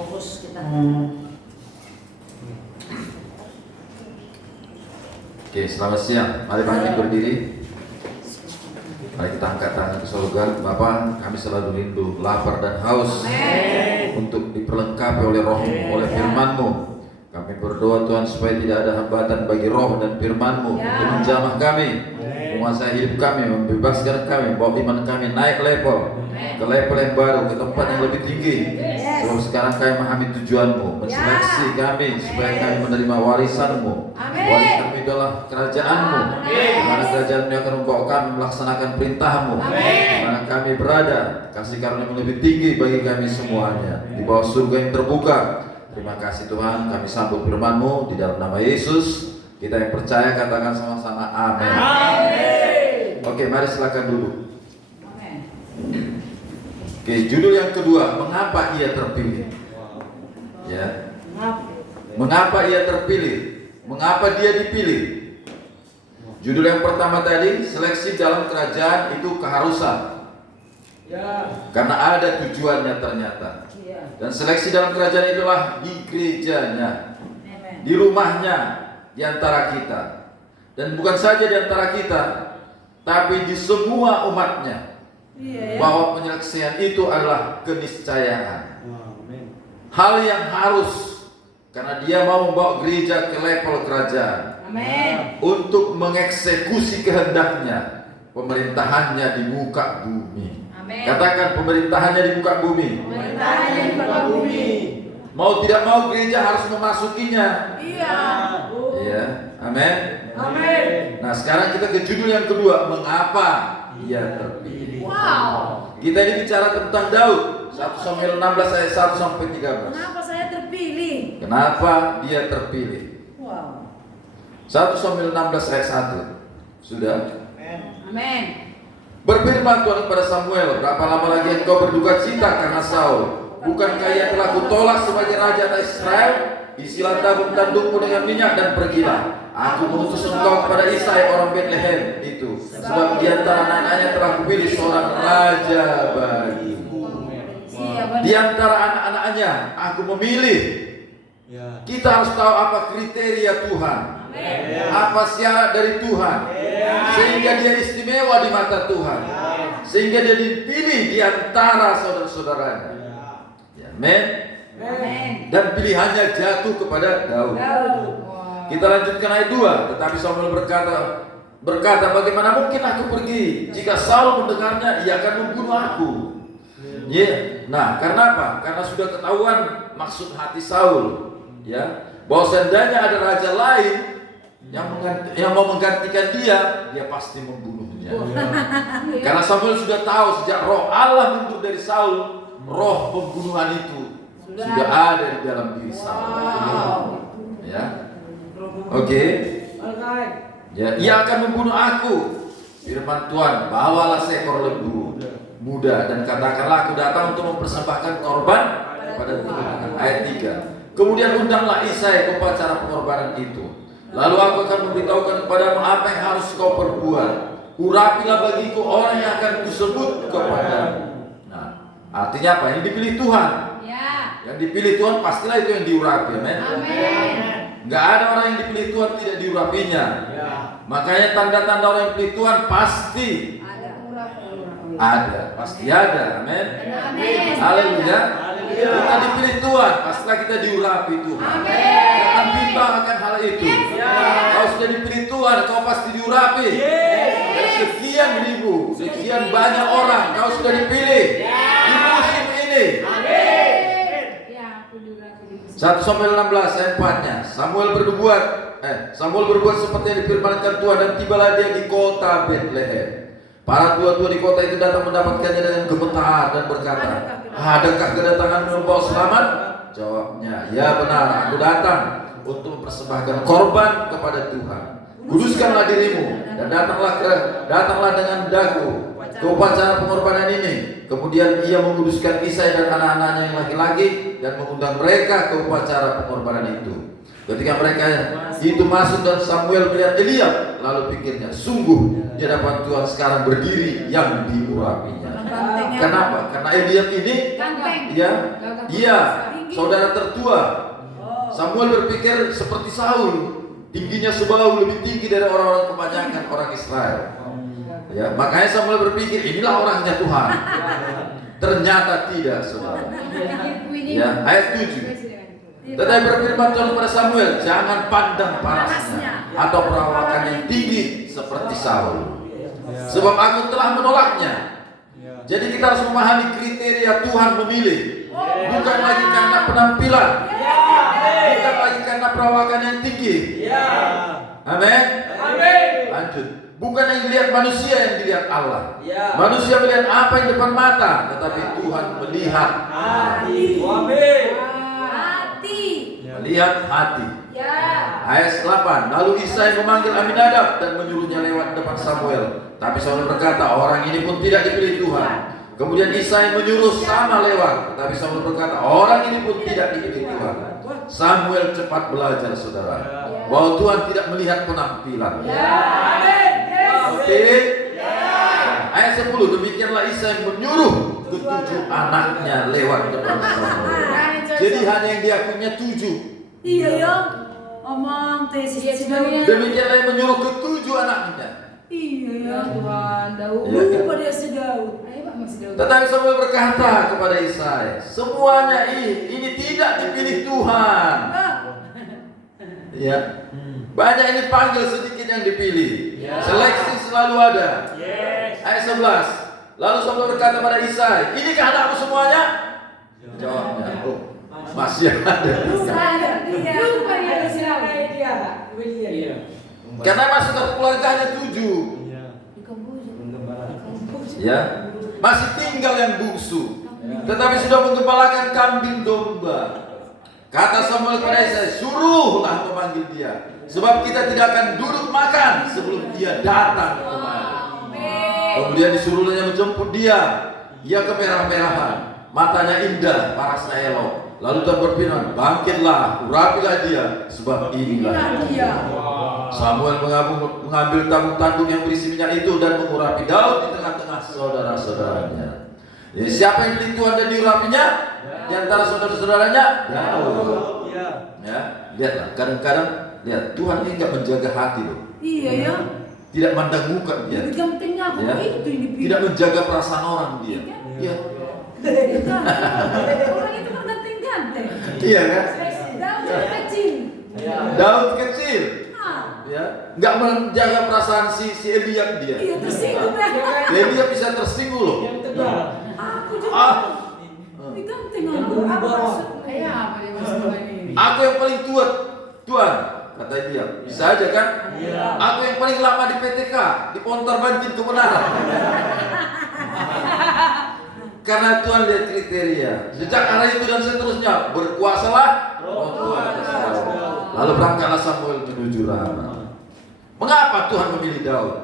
fokus kita. Oke, selamat siang. Mari bangkit berdiri. Mari kita angkat tangan ke surga. Bapa, kami selalu rindu, lapar dan haus untuk diperlengkapi oleh Roh-Mu, oleh Firman-Mu. Kami berdoa Tuhan supaya tidak ada hambatan bagi Roh dan Firman-Mu untuk menjamah kami, menguasai hidup kami, membebaskan kami, bawa iman kami naik level, ke level yang baru, ke tempat yang lebih tinggi. Sebab sekarang kami memahami tujuan-Mu, menseleksi kami supaya kami menerima warisan-Mu. Warisan-Mu adalah kerajaan-Mu, di mana kerajaan-Mu akan membawa kami melaksanakan perintah-Mu. Di mana kami berada, kasih karunia-Mu lebih tinggi bagi kami semuanya, di bawah surga yang terbuka. Terima kasih Tuhan, kami sambut firman-Mu di dalam nama Yesus. Kita yang percaya katakan sama-sama amin. Oke, mari silakan duduk. Oke, judul yang kedua, mengapa ia terpilih? Ya. Mengapa ia terpilih? Mengapa dia dipilih? Judul yang pertama tadi, seleksi dalam kerajaan itu keharusan. Karena ada tujuannya ternyata. Dan seleksi dalam kerajaan itulah di gerejanya, di rumahnya, di antara kita. Dan bukan saja di antara kita, tapi di semua umatnya. Bahwa penyeleksian itu adalah keniscayaan. Hal yang harus, karena dia mau membawa gereja ke level kerajaan. Untuk mengeksekusi kehendaknya, pemerintahannya di muka bumi. Katakan pemerintahannya di muka bumi. Pemerintahannya di muka bumi. Mau tidak mau gereja harus memasukinya. Iya. Amin. Nah, sekarang kita ke judul yang kedua, mengapa ia terpilih. Kita ini bicara tentang Daud. 1 Samuel 16 ayat 1 sampai 13. Kenapa saya terpilih? Kenapa dia terpilih? 1 Samuel 16 ayat 1. Sudah. Amin. Berfirman Tuhan kepada Samuel, berapa lama lagi engkau berduka cita karena Saul? Bukankah ia telah kutolak sebagai raja atas Israel? Isilah tabung tandukmu dengan minyak dan pergilah. Aku mengutus engkau kepada Isai orang Bethlehem itu, sebab di antara anak-anaknya telah kupilih seorang raja bagimu. Di antara anak-anaknya aku memilih. Kita harus tahu apa kriteria Tuhan, apa syarat dari Tuhan, sehingga dia istimewa di mata Tuhan, sehingga dia dipilih di antara saudara-saudaranya. Amin. Dan pilihannya jatuh kepada Daud. Kita lanjutkan ayat 2. Tetapi Samuel berkata, bagaimana mungkin aku pergi? Jika Saul mendengarnya, ia akan membunuh aku. Nah, karena apa? Karena sudah ketahuan maksud hati Saul. Bahwa seandainya ada raja lain yang mau menggantikan dia pasti membunuhnya. Karena Samuel sudah tahu sejak roh Allah mundur dari Saul, roh pembunuhan itu sudah ada di dalam diri Saul. Oke. Ia akan membunuh aku. Firman Tuhan, bawalah seekor lembu muda dan katakanlah aku datang untuk mempersembahkan korban kepada Tuhan. Ayat 3. Kemudian undanglah Isai ke upacara pengorbanan itu. Lalu aku akan memberitahukan kepadamu apa yang harus kau perbuat. Urapilah bagiku orang yang akan kusebut kepadamu. Nah, artinya apa? Yang dipilih Tuhan. Yang dipilih Tuhan pastilah itu yang diurapi. Amin. Nggak ada orang yang dipilih Tuhan tidak diurapinya. Makanya tanda-tanda orang yang dipilih Tuhan pasti ada. Pasti ada. Amin. Haleluya. Kita dipilih Tuhan, pastilah kita diurapi Tuhan. Jangan bimbang akan hal itu. Kau sudah dipilih Tuhan, kau pasti diurapi. Dari sekian ribu, sekian banyak orang, kau sudah dipilih di musim ini. 1 Samuel 16 ayat 4-nya. Samuel berbuat seperti yang difirmankan Tuhan dan tibalah dia di kota Bethlehem. Para tua-tua di kota itu datang mendapatkannya dengan gemetar dan berkata, adakah kedatangan membawa selamat? Jawabnya, ya benar, aku datang untuk mempersembahkan korban kepada Tuhan. Kuduskanlah dirimu dan datanglah dengan daku ke upacara pengorbanan ini. Kemudian ia menguduskan Isai dan anak-anaknya yang laki-laki dan mengundang mereka ke upacara pengorbanan itu. Ketika mereka itu masuk dan Samuel melihat Eliab, lalu pikirnya, sungguh di hadapan Tuhan sekarang berdiri yang diurapinya. Kenapa? Karena Eliab ini saudara tertua. Samuel berpikir seperti Saul, tingginya sebau lebih tinggi dari orang-orang kebanyakan orang Israel. Ya, makanya Samuel berpikir inilah orangnya Tuhan. Ternyata tidak, saudara. Ya, ayat 7. Tetapi berfirman Tuhan kepada Samuel, jangan pandang parasnya atau perawakan yang tinggi seperti Saul, sebab aku telah menolaknya. Jadi kita harus memahami kriteria Tuhan memilih, bukan lagi karena penampilan, bukan lagi karena perawakan yang tinggi. Amin. Lanjut. Bukan yang dilihat manusia, yang dilihat Allah. Manusia melihat apa yang depan mata, tetapi Tuhan melihat hati. Melihat hati. Ayat 8. Lalu Isai memanggil Aminadab dan menyuruhnya lewat depan Samuel. Tapi Samuel berkata, orang ini pun tidak dipilih Tuhan. Kemudian Isai menyuruh Sama lewat. Tapi Samuel berkata, orang ini pun tidak dipilih Tuhan. Samuel cepat belajar, saudara, bahwa Tuhan tidak melihat penampilan. Oke. Ayat 10. Demikianlah Isai menyuruh ketujuh anaknya lewat depan Samuel. Jadi hanya yang diakuinya 7. Iya ya. Omong tesis. Demikianlah yang menyuruh ketujuh anaknya. Iya ya Tuhan. Daud. Iya. Pada si Daud. Ayo Pak masih Daud. Tetapi Samuel berkata kepada Isai, semuanya ini tidak dipilih Tuhan. Ya. Banyak yang dipanggil, sedikit yang dipilih. Seleksi selalu ada. Ayat 11. Lalu Samuel berkata kepada Isai, inikah anakmu semuanya? Jawabnya, masih ada. Karena masih keluarganya 7. Ya, masih tinggal yang bungsu, tetapi sudah menggembalakan kambing domba. Kata Samuel kepada Isai, suruhlah memanggil dia, sebab kita tidak akan duduk makan sebelum dia datang kemari. Kemudian disuruhnya menjemput dia. Ia kemerah-merahan, matanya indah, parasnya elok. Lalu Tuhan berfirman, bangkitlah, urapilah dia, sebab inilah dia. Samuel mengambil tabung tanduk yang berisi minyak itu dan mengurapi Daud di tengah-tengah saudara-saudaranya. Ya, siapa yang pilih Tuhan dan diurapinya? Di antara saudara-saudaranya, Daud. Ya, lihatlah, kadang-kadang lihat Tuhan ini enggak menjaga hati loh. Iya ya. Tidak mandang muka dia. Ya. Tidak menjaga perasaan orang dia. Iya. Orang itu kan ganteng-ganteng. Iya kan? Daud kecil. Daud kecil. Ya, nggak menjaga perasaan si Eliab dia. Iya tersinggung kan? Eliab bisa tersinggung loh. Aku juga. Ganteng aku. Aku yang paling tua, Tuhan, kata dia. Bisa aja kan? Aku yang paling lama di PTK, di Pontar Bantin Kebenaran. Karena Tuhan lihat kriteria. Sejak hari itu dan seterusnya, berkuasalah Roh Tuhan. Lalu berangkatlah Samuel menuju Rama. Mengapa Tuhan memilih Daud?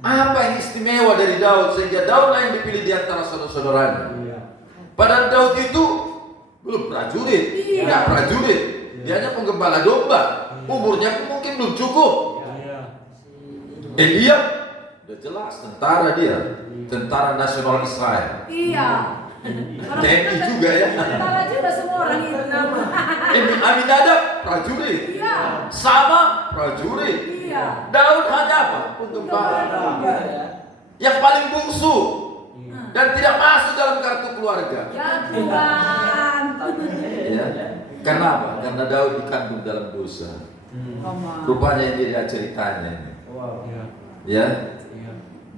Apa yang istimewa dari Daud sehingga Daudlah yang dipilih di antara saudara-saudaranya? Padahal Daud itu belum prajurit, nggak prajurit. Dia hanya penggembala domba. Umurnya mungkin belum cukup. Eliab udah jelas tentara dia, tentara nasional Israel. Iya. TNI juga ya. Tentara juga semua orang itu nama. Aminadab prajurit. Iya. Sama prajurit. Iya. Daud hanya apa? Penggembala. Yang paling bungsu dan tidak masuk dalam kartu keluarga. Ya Tuhan. Ya. Karena apa? Karena Daud dikandung dalam dosa. Rupanya ini dia ceritanya. Ya.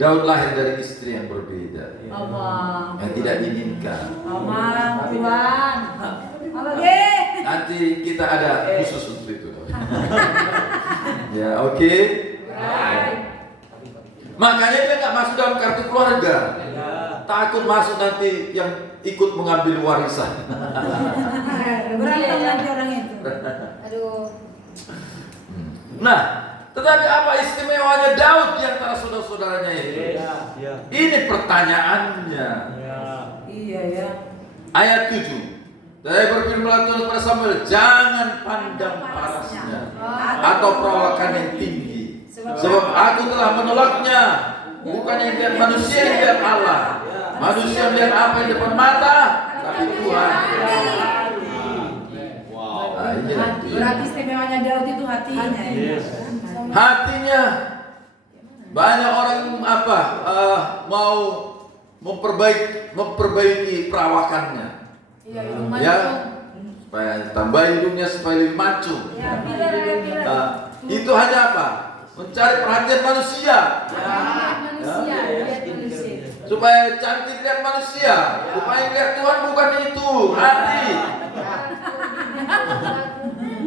Daud lahir dari istri yang berbeda, yang tidak diinginkan. Aman Tuhan. Nanti kita ada khusus untuk itu. Ya, oke. Makanya dia nggak masuk dalam kartu keluarga. Takut masuk nanti yang ikut mengambil warisan. Berantem nanti orang itu. Aduh. Nah, tetapi apa istimewanya Daud di antara saudara-saudaranya itu? Ini pertanyaannya. Iya ya. Ayat 7. Saya berfirman Tuhan kepada Samuel, jangan pandang parasnya atau perawakan yang tinggi, sebab aku telah menolaknya. Bukan yang lihat manusia, yang lihat Allah. Manusia melihat apa yang depan mata, tapi Tuhan. Daud itu hatinya. Yes. Hatinya. Banyak orang mau memperbaiki perawakannya. Iya, Ya, supaya tambah hidungnya supaya lebih mancung. Ya, Itu hanya apa? Mencari perhatian manusia. manusia, lihat manusia. Supaya cantik lihat manusia. Supaya lihat Tuhan bukan itu, hati.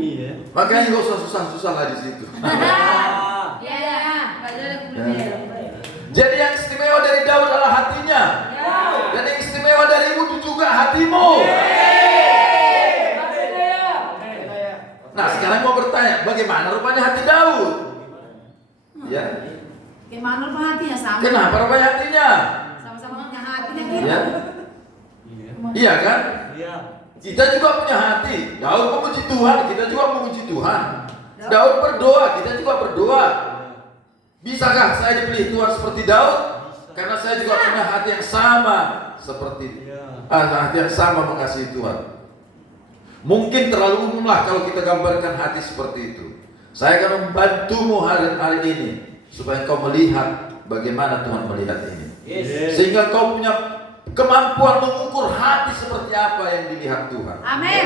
Iya. Makanya gak usah susah-susah lah di situ. Jadi yang istimewa dari Daud adalah hatinya. Dan yang istimewa darimu itu juga hatimu. Nah, sekarang mau bertanya, bagaimana rupanya hati Daud? Ya. Gimana rupa hatinya sama? Kenapa rupanya hatinya? Sama-sama punya hatinya kita. Ya. Iya kan? Iya. Kita juga punya hati. Daud memuji Tuhan, kita juga memuji Tuhan. Daud berdoa, kita juga berdoa. Bisakah saya dipilih Tuhan seperti Daud? Karena saya juga punya hati yang sama seperti hati yang sama mengasihi Tuhan. Mungkin terlalu umum lah kalau kita gambarkan hati seperti itu. Saya akan membantumu hari ini supaya kau melihat bagaimana Tuhan melihat ini. Yes. Sehingga kau punya kemampuan mengukur hati seperti apa yang dilihat Tuhan. Amin.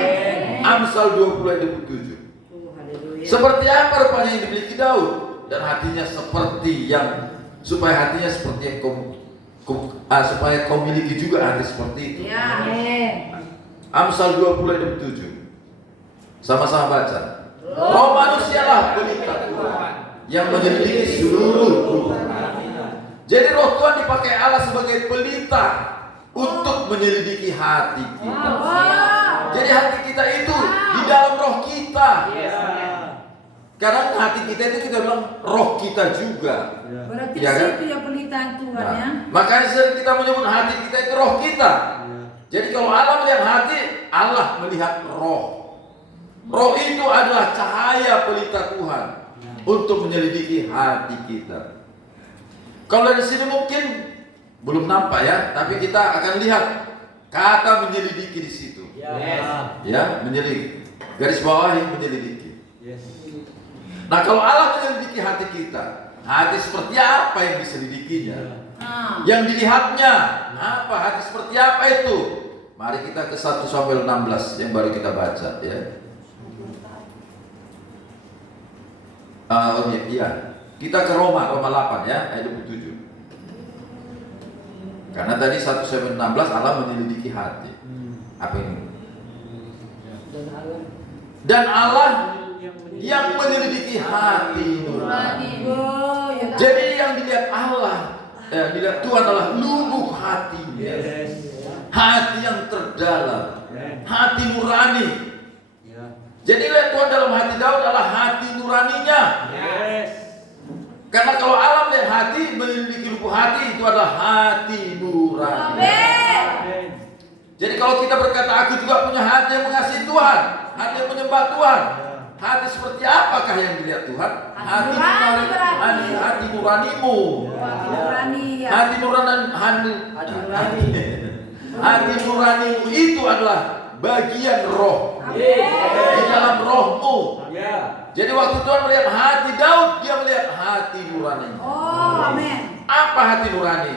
Amsal 20 ayat 27. Seperti apa rupanya yang dimiliki Daud, dan hatinya seperti yang supaya hatinya seperti yang supaya kau miliki juga hati seperti itu. Ya. Amsal 20 ayat 27. Sama-sama baca. Roh manusialah pelita Tuhan yang menyelidiki seluruh tubuh. Jadi roh Tuhan dipakai Allah sebagai pelita untuk menyelidiki hati kita. Jadi hati kita itu di dalam roh kita. Karena hati kita itu kita bilang roh kita juga. Berarti Ya kan? situ ya pelitaan Tuhan ya. Makanya sering kita menyebut hati kita itu roh kita. Jadi kalau Allah melihat hati, Allah melihat roh. Roh itu adalah cahaya pelita Tuhan untuk menyelidiki hati kita. Kalau dari sini mungkin belum nampak ya, tapi kita akan lihat kata menyelidiki di situ. Ya, menyelidiki. Garis bawahi menyelidiki. Nah, kalau Allah menyelidiki hati kita, hati seperti apa yang diselidikinya? Yang dilihatnya apa? Hati seperti apa itu? Mari kita ke 1 Samuel 16 yang baru kita baca ya. Iya. Kita ke Roma 8 ya, ayat 27. Karena tadi 1 Samuel 16 Allah menyelidiki hati. Apa ini? Dan Allah yang menyelidiki hati nurani. Jadi yang dilihat Allah, dilihat Tuhan adalah lubuk hatinya. Hati yang terdalam, hati nurani. Jadi lihat Tuhan dalam hati Daud adalah hati nuraninya. Karena kalau Allah melihat hati, menyelidiki lubuk hati, itu adalah hati nurani. Jadi kalau kita berkata aku juga punya hati yang mengasihi Tuhan, hati yang menyembah Tuhan, hati seperti apakah yang dilihat Tuhan? Hati nurani, hati nuranimu. Hati nurani itu adalah bagian roh di dalam rohmu. Jadi waktu Tuhan melihat hati Daud, dia melihat hati nurani. Apa hati nurani?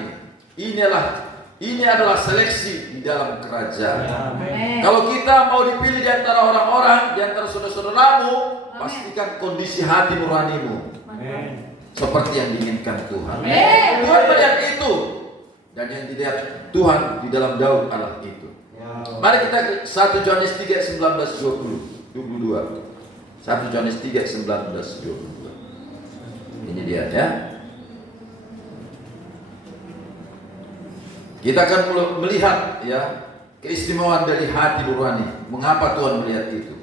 Ini adalah seleksi di dalam kerajaan. Kalau kita mau dipilih di antara orang-orang, di antara saudara-saudaramu, pastikan kondisi hati nuranimu seperti yang diinginkan Tuhan. Tuhan melihat itu, dan yang dilihat Tuhan di dalam Daud adalah itu. Mari kita ke 1 Yohanes 3 ayat 19-22. 1 Yohanes 3 ayat 19-22. Ini dia ya. Kita akan melihat ya keistimewaan dari hati nurani. Mengapa Tuhan melihat itu?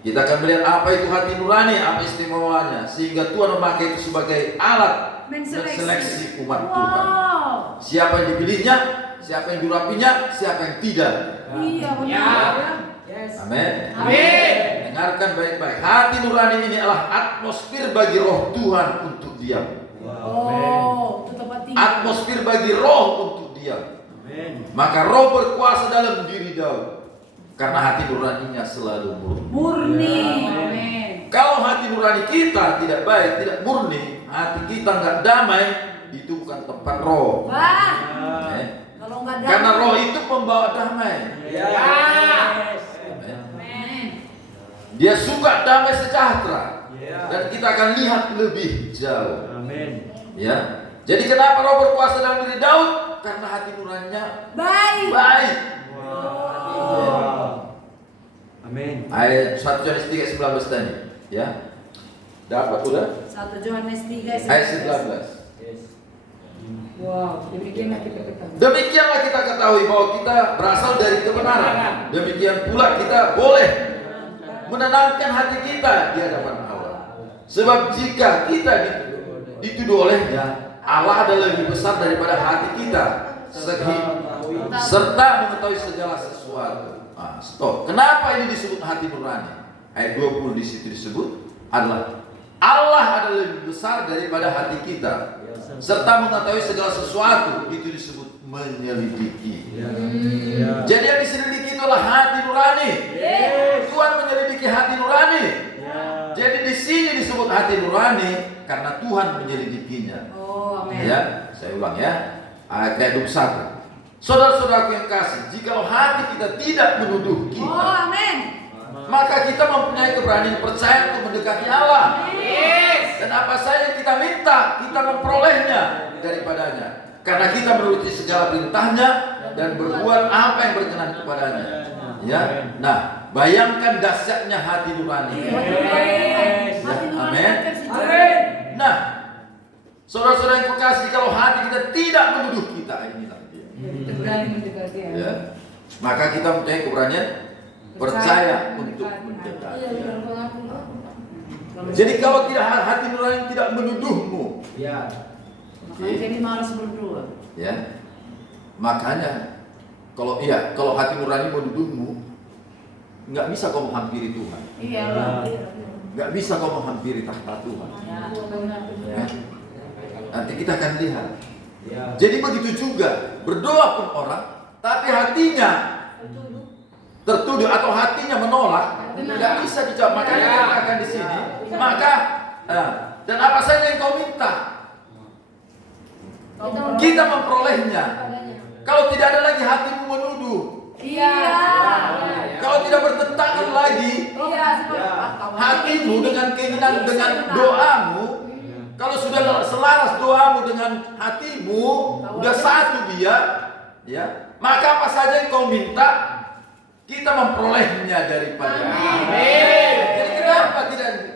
Kita akan melihat apa itu hati nurani, apa istimewanya, sehingga Tuhan memakai itu sebagai alat menseleksi umat Tuhan. Siapa yang dipilihnya, siapa yang diurapinya, siapa yang tidak. Iya benar. Amin. Dengarkan baik-baik. Hati nurani ini adalah atmosfer bagi roh Tuhan untuk diam. Atmosfer bagi roh untuk diam. Maka roh berkuasa dalam diri Daud, karena hati nuraninya selalu murni. Kalau hati nurani kita tidak baik, tidak murni, hati kita nggak damai, itu bukan tempat roh. Wah. Kalau nggak damai. Karena roh itu pembawa damai. Amin. Dia suka damai sejahtera. Dan kita akan lihat lebih jauh. Amin. Ya. Jadi kenapa roh berkuasa dalam diri Daud? Karena hati nuraninya Baik. baik. Wow. Amin. Ayat 1 Yohanes 3:19 tadi. Ya. Dapat udah? 1 Yohanes 3 Ayat 19. Wow, demikianlah kita ketahui. Demikianlah kita ketahui bahwa kita berasal dari kebenaran. Demikian pula kita boleh menenangkan hati kita di hadapan Allah. Sebab jika kita dituduh olehnya, Allah adalah lebih besar daripada hati kita, serta mengetahui segala sesuatu. Stop. Kenapa ini disebut hati nurani? Ayat 20 di situ disebut adalah Allah adalah lebih besar daripada hati kita, serta mengetahui segala sesuatu. Itu disebut menyelidiki. Jadi yang diselidiki itulah hati nurani. Tuhan menyelidiki hati nurani. Jadi di sini disebut hati nurani karena Tuhan menyelidikinya. Oh, amin. Ya, saya ulang ya. Ayat 21. Saudara-saudaraku yang kasih, jikalau hati kita tidak menuduh kita, Oh, amin. maka kita mempunyai keberanian percaya untuk mendekati Allah. Dan apa saja yang kita minta, kita memperolehnya daripadanya. Karena kita menuruti segala perintahnya dan berbuat apa yang berkenan kepadanya. Ya, nah, bayangkan dahsyatnya hati nurani. Amin. Nah, saudara-saudara yang kekasih, kalau hati kita tidak menuduh kita, inilah dia. Berani mendekati Allah. Ya, maka kita mempunyai keberanian percaya untuk mendekati. Jadi kalau tidak hati nurani tidak menuduhmu, Makanya jadi malas berdua. ya, makanya kalau hati nurani menuduhmu, nggak bisa kau menghampiri Tuhan, Iya lah. nggak bisa kau menghampiri tahta Tuhan. Ya. Ya. Nanti kita akan lihat. Jadi begitu juga berdoa pun orang, tapi hatinya tertuduh atau hatinya menolak, nggak bisa dijawab. Makanya kita akan di sini. Maka dan apa saja yang kau minta, kita memperolehnya. Kalau tidak ada lagi hatimu menuduh, Iya. kalau tidak bertentangan lagi Iya. hatimu dengan keinginan, dengan doamu, kalau sudah selaras doamu dengan hatimu, udah satu dia, ya, maka apa saja yang kau minta, kita memperolehnya daripada. Amin. Jadi kenapa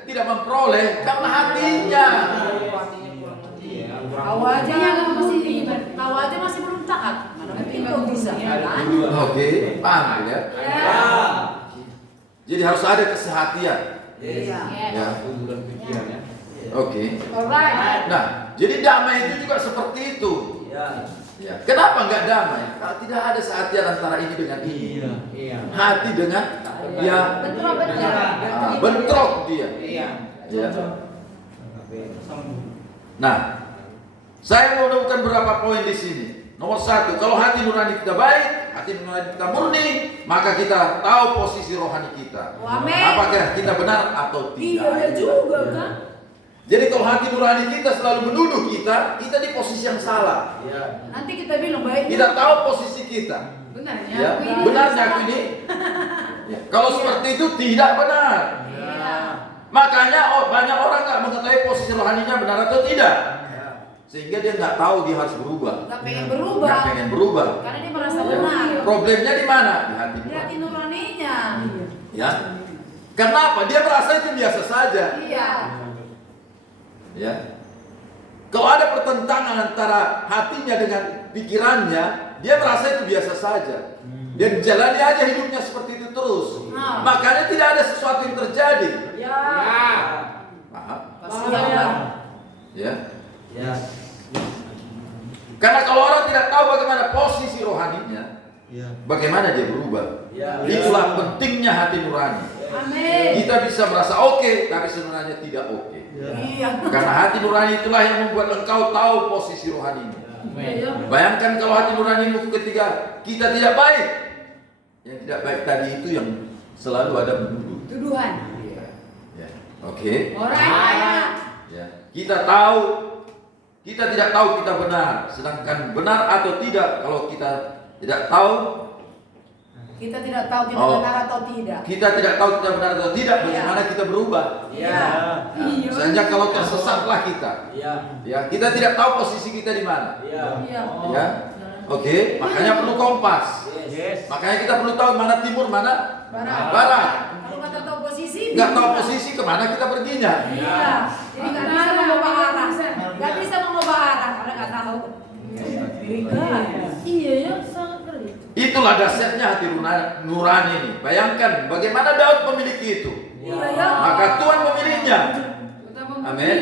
tidak memperoleh? Karena hatinya. Tahu aja masih belum taat. Mana mungkin kau bisa? Kan? Oke, paham ya? Jadi harus ada kesehatian. Iya. Ya. Oke. Alright. Nah, jadi damai itu juga seperti itu. Ya. Kenapa nggak damai? Kalau tidak ada kesehatian antara ini dengan ini. Hati dengan ya bentrok dia. Ya. Nah, saya mau menemukan beberapa poin di sini. Nomor 1, kalau hati nurani kita baik, hati nurani kita murni, maka kita tahu posisi rohani kita. Amin. Apakah kita benar atau tidak? Iya juga kan? Jadi kalau hati nurani kita selalu menuduh kita di posisi yang salah. Nanti kita bilang baik. Kita tahu posisi kita. Benar Ya, benarnya aku ini. Ya. Kalau seperti itu tidak benar. Iya. Makanya banyak orang nggak mengetahui posisi rohaninya benar atau tidak. Sehingga dia nggak tahu dia harus berubah. Nggak pengen berubah. Nggak pengen berubah. Karena dia merasa Ya. benar. Problemnya di mana? Di hati Di hati nuraninya. Ya. Kenapa? Dia merasa itu biasa saja. Iya. Ya. Kalau ada pertentangan antara hatinya dengan pikirannya, dia merasa itu biasa saja. Dia jalani aja hidupnya seperti itu terus. Makanya tidak ada sesuatu yang terjadi. Ya. Paham? Paham. Ya. Karena kalau orang tidak tahu bagaimana posisi rohaninya, bagaimana dia berubah? Itulah pentingnya hati nurani. Amin. Kita bisa merasa oke, tapi sebenarnya tidak oke. Iya. Karena hati nurani itulah yang membuat engkau tahu posisi rohaninya. Bayangkan kalau hati nuranimu ketika kita tidak baik, yang tidak baik tadi itu yang selalu ada menuduh. Tuduhan. Ya. Oke. Orang. Ya. Kita tidak tahu kita benar. Sedangkan benar atau tidak, kalau kita tidak tahu, Kita tidak tahu kita Oh. benar atau tidak. kita tidak tahu kita benar atau tidak, Iya. bagaimana kita berubah? Iya. Iya. Misalnya kalau tersesatlah kita, Iya. ya kita tidak tahu posisi kita di mana. Iya. Iya. Ya. Oke, makanya perlu kompas. Yes. Makanya kita perlu tahu mana timur, mana Barat. barat. Kalau nggak tahu posisi, Nggak tahu bingung. posisi kemana kita perginya. Iya. Jadi nggak bisa mengubah arah. Nggak bisa mengubah arah karena nggak tahu. Iya ya, sangat keren. Itulah dahsyatnya hati nurani ini. Bayangkan bagaimana Daud memiliki itu. Iya ya. Maka Tuhan memilihnya. Amin.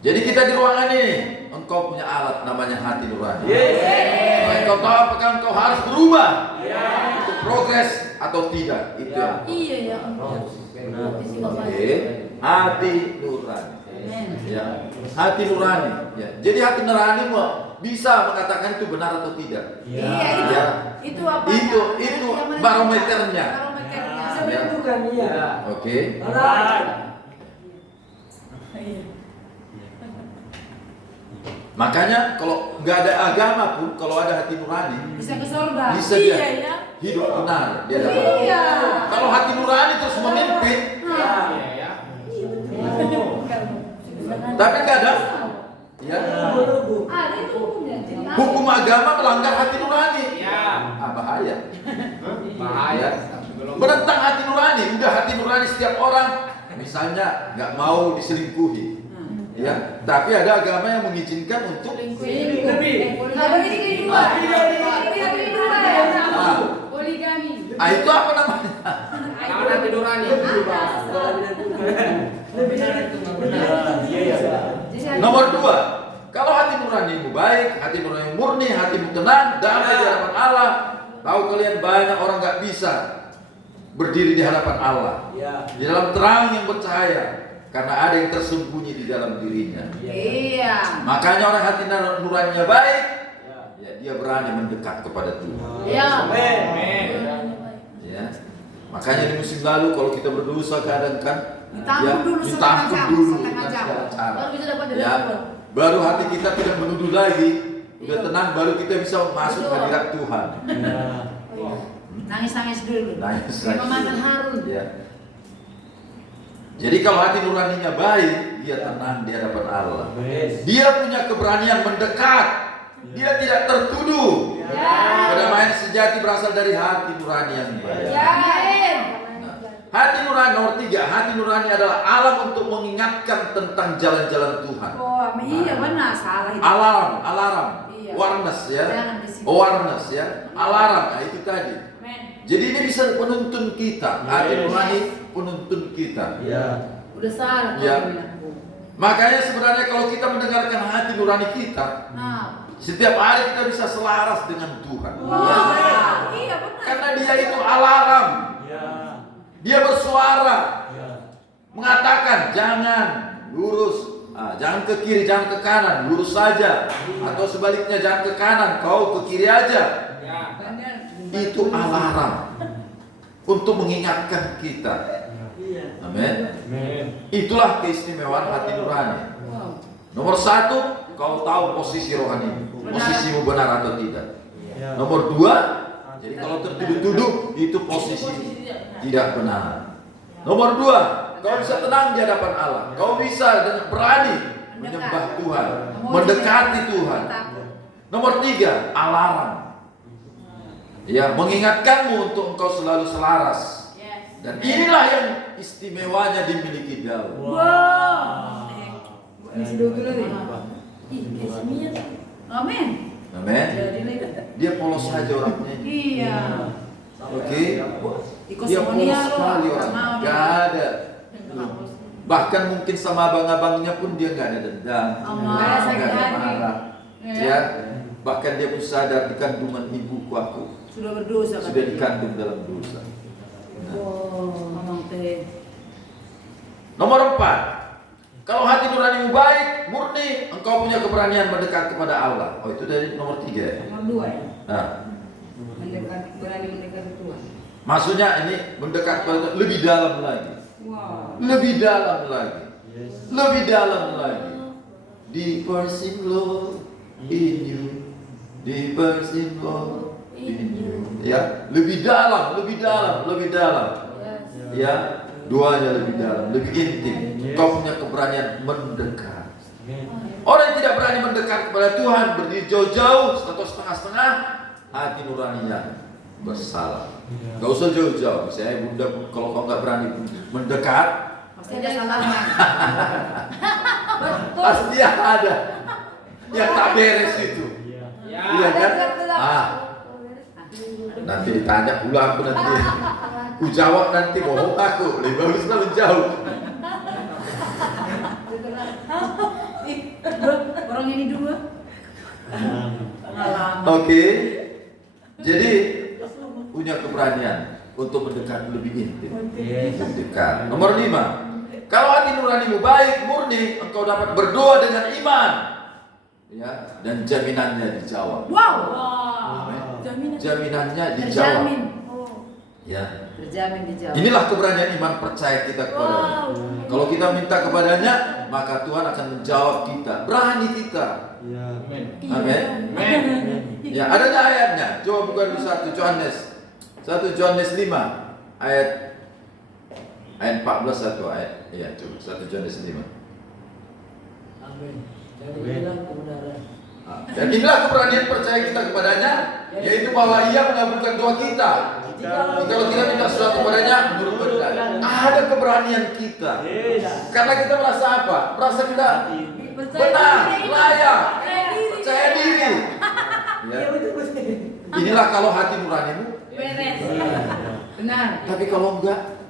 Jadi kita di ruangan ini, engkau punya alat namanya hati nurani. Nah, engkau tahu apakah engkau harus berubah untuk progres atau tidak. Itu yang Iya ya. Oke, hati nurani. Ya, hati nurani. Ya. Jadi hati nurani bisa mengatakan itu benar atau tidak. Iya itu. Ya. Itu apa? Itu barometernya. Barometernya. Ya. Oke. Makanya kalau nggak ada agama pun, kalau ada hati nurani, Bisa ke surga. bisa Iya dia ya. hidup benar. Dia dapat. Iya. Kalau hati nurani terus memimpin, tapi kadang, ya, Ada itu hukumnya. hukum agama melanggar hati nurani. Bahaya. Bahaya. Menentang hati nurani. Udah hati nurani setiap orang, misalnya nggak mau diselingkuhi, ya. Tapi ada agama yang mengizinkan untuk Nggak begini gini dua. Tidak begini dua. Poligami. itu apa namanya? Karena tidurani. Nomor 2, kalau hati nuranimu baik, hati nuranimu murni, hatimu tenang, damai di hadapan Allah. Tahu kalian banyak orang nggak bisa berdiri di hadapan Allah di dalam terang yang bercahaya karena ada yang tersembunyi di dalam dirinya. Iya. Makanya orang hati nuraninya baik, ya dia berani mendekat kepada Tuhan. Ya. Ya. Makanya di musim lalu kalau kita berdosa kadang kan Ditampung dulu ditampung setengah jam, dulu setengah jam. dengan segala cara. Baru bisa dapat dari Ya, Tuhan. baru hati kita tidak menuduh lagi, udah tenang, baru kita bisa masuk Betul. hadirat Tuhan. Nangis-nangis dulu. Nangis Kayak lagi. memakan Harun. Ya. Jadi kalau hati nuraninya baik, dia tenang di hadapan Allah. Dia punya keberanian mendekat. Dia tidak tertuduh. Kedamaian sejati berasal dari hati nurani yang baik. Hati nurani nomor 3, hati nurani adalah alam untuk mengingatkan tentang jalan-jalan Tuhan. Oh, iya benar, salah itu. Alarm, Iya. awareness ya, Jangan di sini. awareness ya, alarm, nah itu tadi. Men. Jadi ini bisa menuntun kita, hati nurani penuntun kita. Udah salah Ya. kalau bilang. Makanya sebenarnya kalau kita mendengarkan hati nurani kita, Nah. setiap hari kita bisa selaras dengan Tuhan. Wah, iya benar. Karena dia itu alarm, dia bersuara, mengatakan jangan lurus, jangan ke kiri, jangan ke kanan, lurus saja, atau sebaliknya jangan ke kanan, kau ke kiri aja. Itu alarm untuk mengingatkan kita. Amin. Itulah keistimewaan hati nurani. Nomor 1, kau tahu posisi rohani, posisimu benar atau tidak. Nomor 2, jadi kalau tertuduh-tuduh itu posisi tidak benar. Nomor 2, kau bisa tenang di hadapan Allah. Kau bisa dengan berani menyembah Tuhan, mendekati Tuhan. Nomor 3, alarm. Ya, mengingatkanmu untuk engkau selalu selaras. Dan inilah yang istimewanya dimiliki Daud. Isi dulu nih. Ih, kesemian. Amin. Amin. Jadi lagi. Dia polos saja orangnya. Iya. Oke. Ikut Dia sama polos dia loh. sekali orangnya. Gak ada. Bahkan mungkin sama abang-abangnya pun dia gak ada dendam. Aman. Gak ada marah. Ya. Ya. Bahkan dia pun sadar di kandungan ibuku aku Sudah berdosa. sudah dikandung dalam dosa. Nah. Ngomong teh. Nomor 4. Kalau hati nuranimu baik, murni, engkau punya keberanian mendekat kepada Allah. Oh, itu dari nomor 3 ya. Nomor 2 ya. Nah, Berani mendekat Tuhan. maksudnya ini mendekat kepada Tuhan lebih dalam lagi. Wow. Lebih dalam lagi. Lebih dalam lagi. Deeper in love in you. Deeper in love in you. Ya, lebih dalam, lebih dalam, lebih dalam. Ya, duanya lebih dalam, lebih intim. Kau punya keberanian mendekat. Orang yang tidak berani mendekat kepada Tuhan, berdiri jauh-jauh atau setengah-setengah, hati nuraninya bersalah. Gak usah jauh-jauh. Saya bunda, kalau kau nggak berani mendekat, Pasti ada salahnya. Betul. pasti ada yang tak beres itu. Iya kan? Nanti ditanya pula aku nanti. Ku jawab nanti bohong aku. Lebih bagus kalau menjauh. Orang ini dulu. Pengalaman. Oke. Jadi punya keberanian untuk mendekat lebih intim. Mendekat. Nomor 5. Kalau hati nuranimu baik, murni, engkau dapat berdoa dengan iman. Ya, dan jaminannya dijawab. Wow. Jaminannya dijawab. Terjamin. Ya. Terjamin dijawab. Inilah keberanian iman percaya kita kepada. Kalau kita minta kepadanya, maka Tuhan akan menjawab kita. Berani kita. Amin. Ya, adanya ayatnya. Coba buka dulu 1 Yohanes 5 ayat 14 satu ayat. Ya, coba 1 Yohanes 5. Amin. Jadi bilang kebenaran. Dan inilah keberanian percaya kita kepadanya, yaitu bahwa Ia mengabulkan doa kita. Kalau kita minta sesuatu kepadanya, menurut benar. Ada keberanian kita. Karena kita merasa apa? Merasa kita benar, layak, percaya diri. Ya. Inilah kalau hati nuranimu. Beres. Benar. Tapi kalau enggak,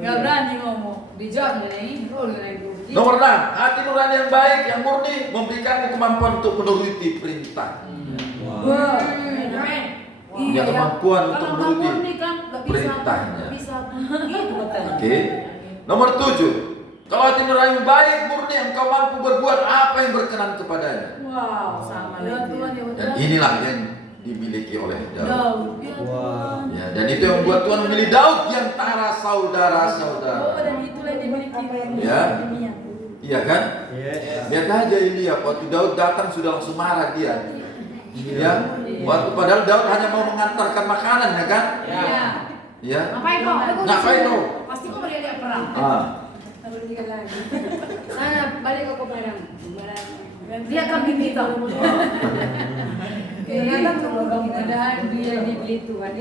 Gak berani ngomong. Dijawab nih. Nomor 6, hati nurani yang baik, yang murni, memberikan kemampuan untuk menuruti perintah. Punya kemampuan untuk menuruti perintahnya. Oke. Nomor 7, kalau hati nurani baik, murni, engkau mampu berbuat apa yang berkenan kepadanya. Wow, sama lagi. Dan inilah yang dimiliki oleh Daud. Daud. Ya, dan itu yang membuat Tuhan memilih Daud di antara saudara-saudara. Dan itulah yang dimiliki. Ya. Iya kan? Lihat aja Elia, waktu Daud datang sudah langsung marah dia. Ya, waktu padahal Daud hanya mau mengantarkan makanan, ya kan? Iya. Ya. Ngapain kau? Ngapain kau? Pasti kau lihat perang. Sana balik ke Padang. Lihat kambing kita. Mudah-mudahan dia dibeli Tuhan.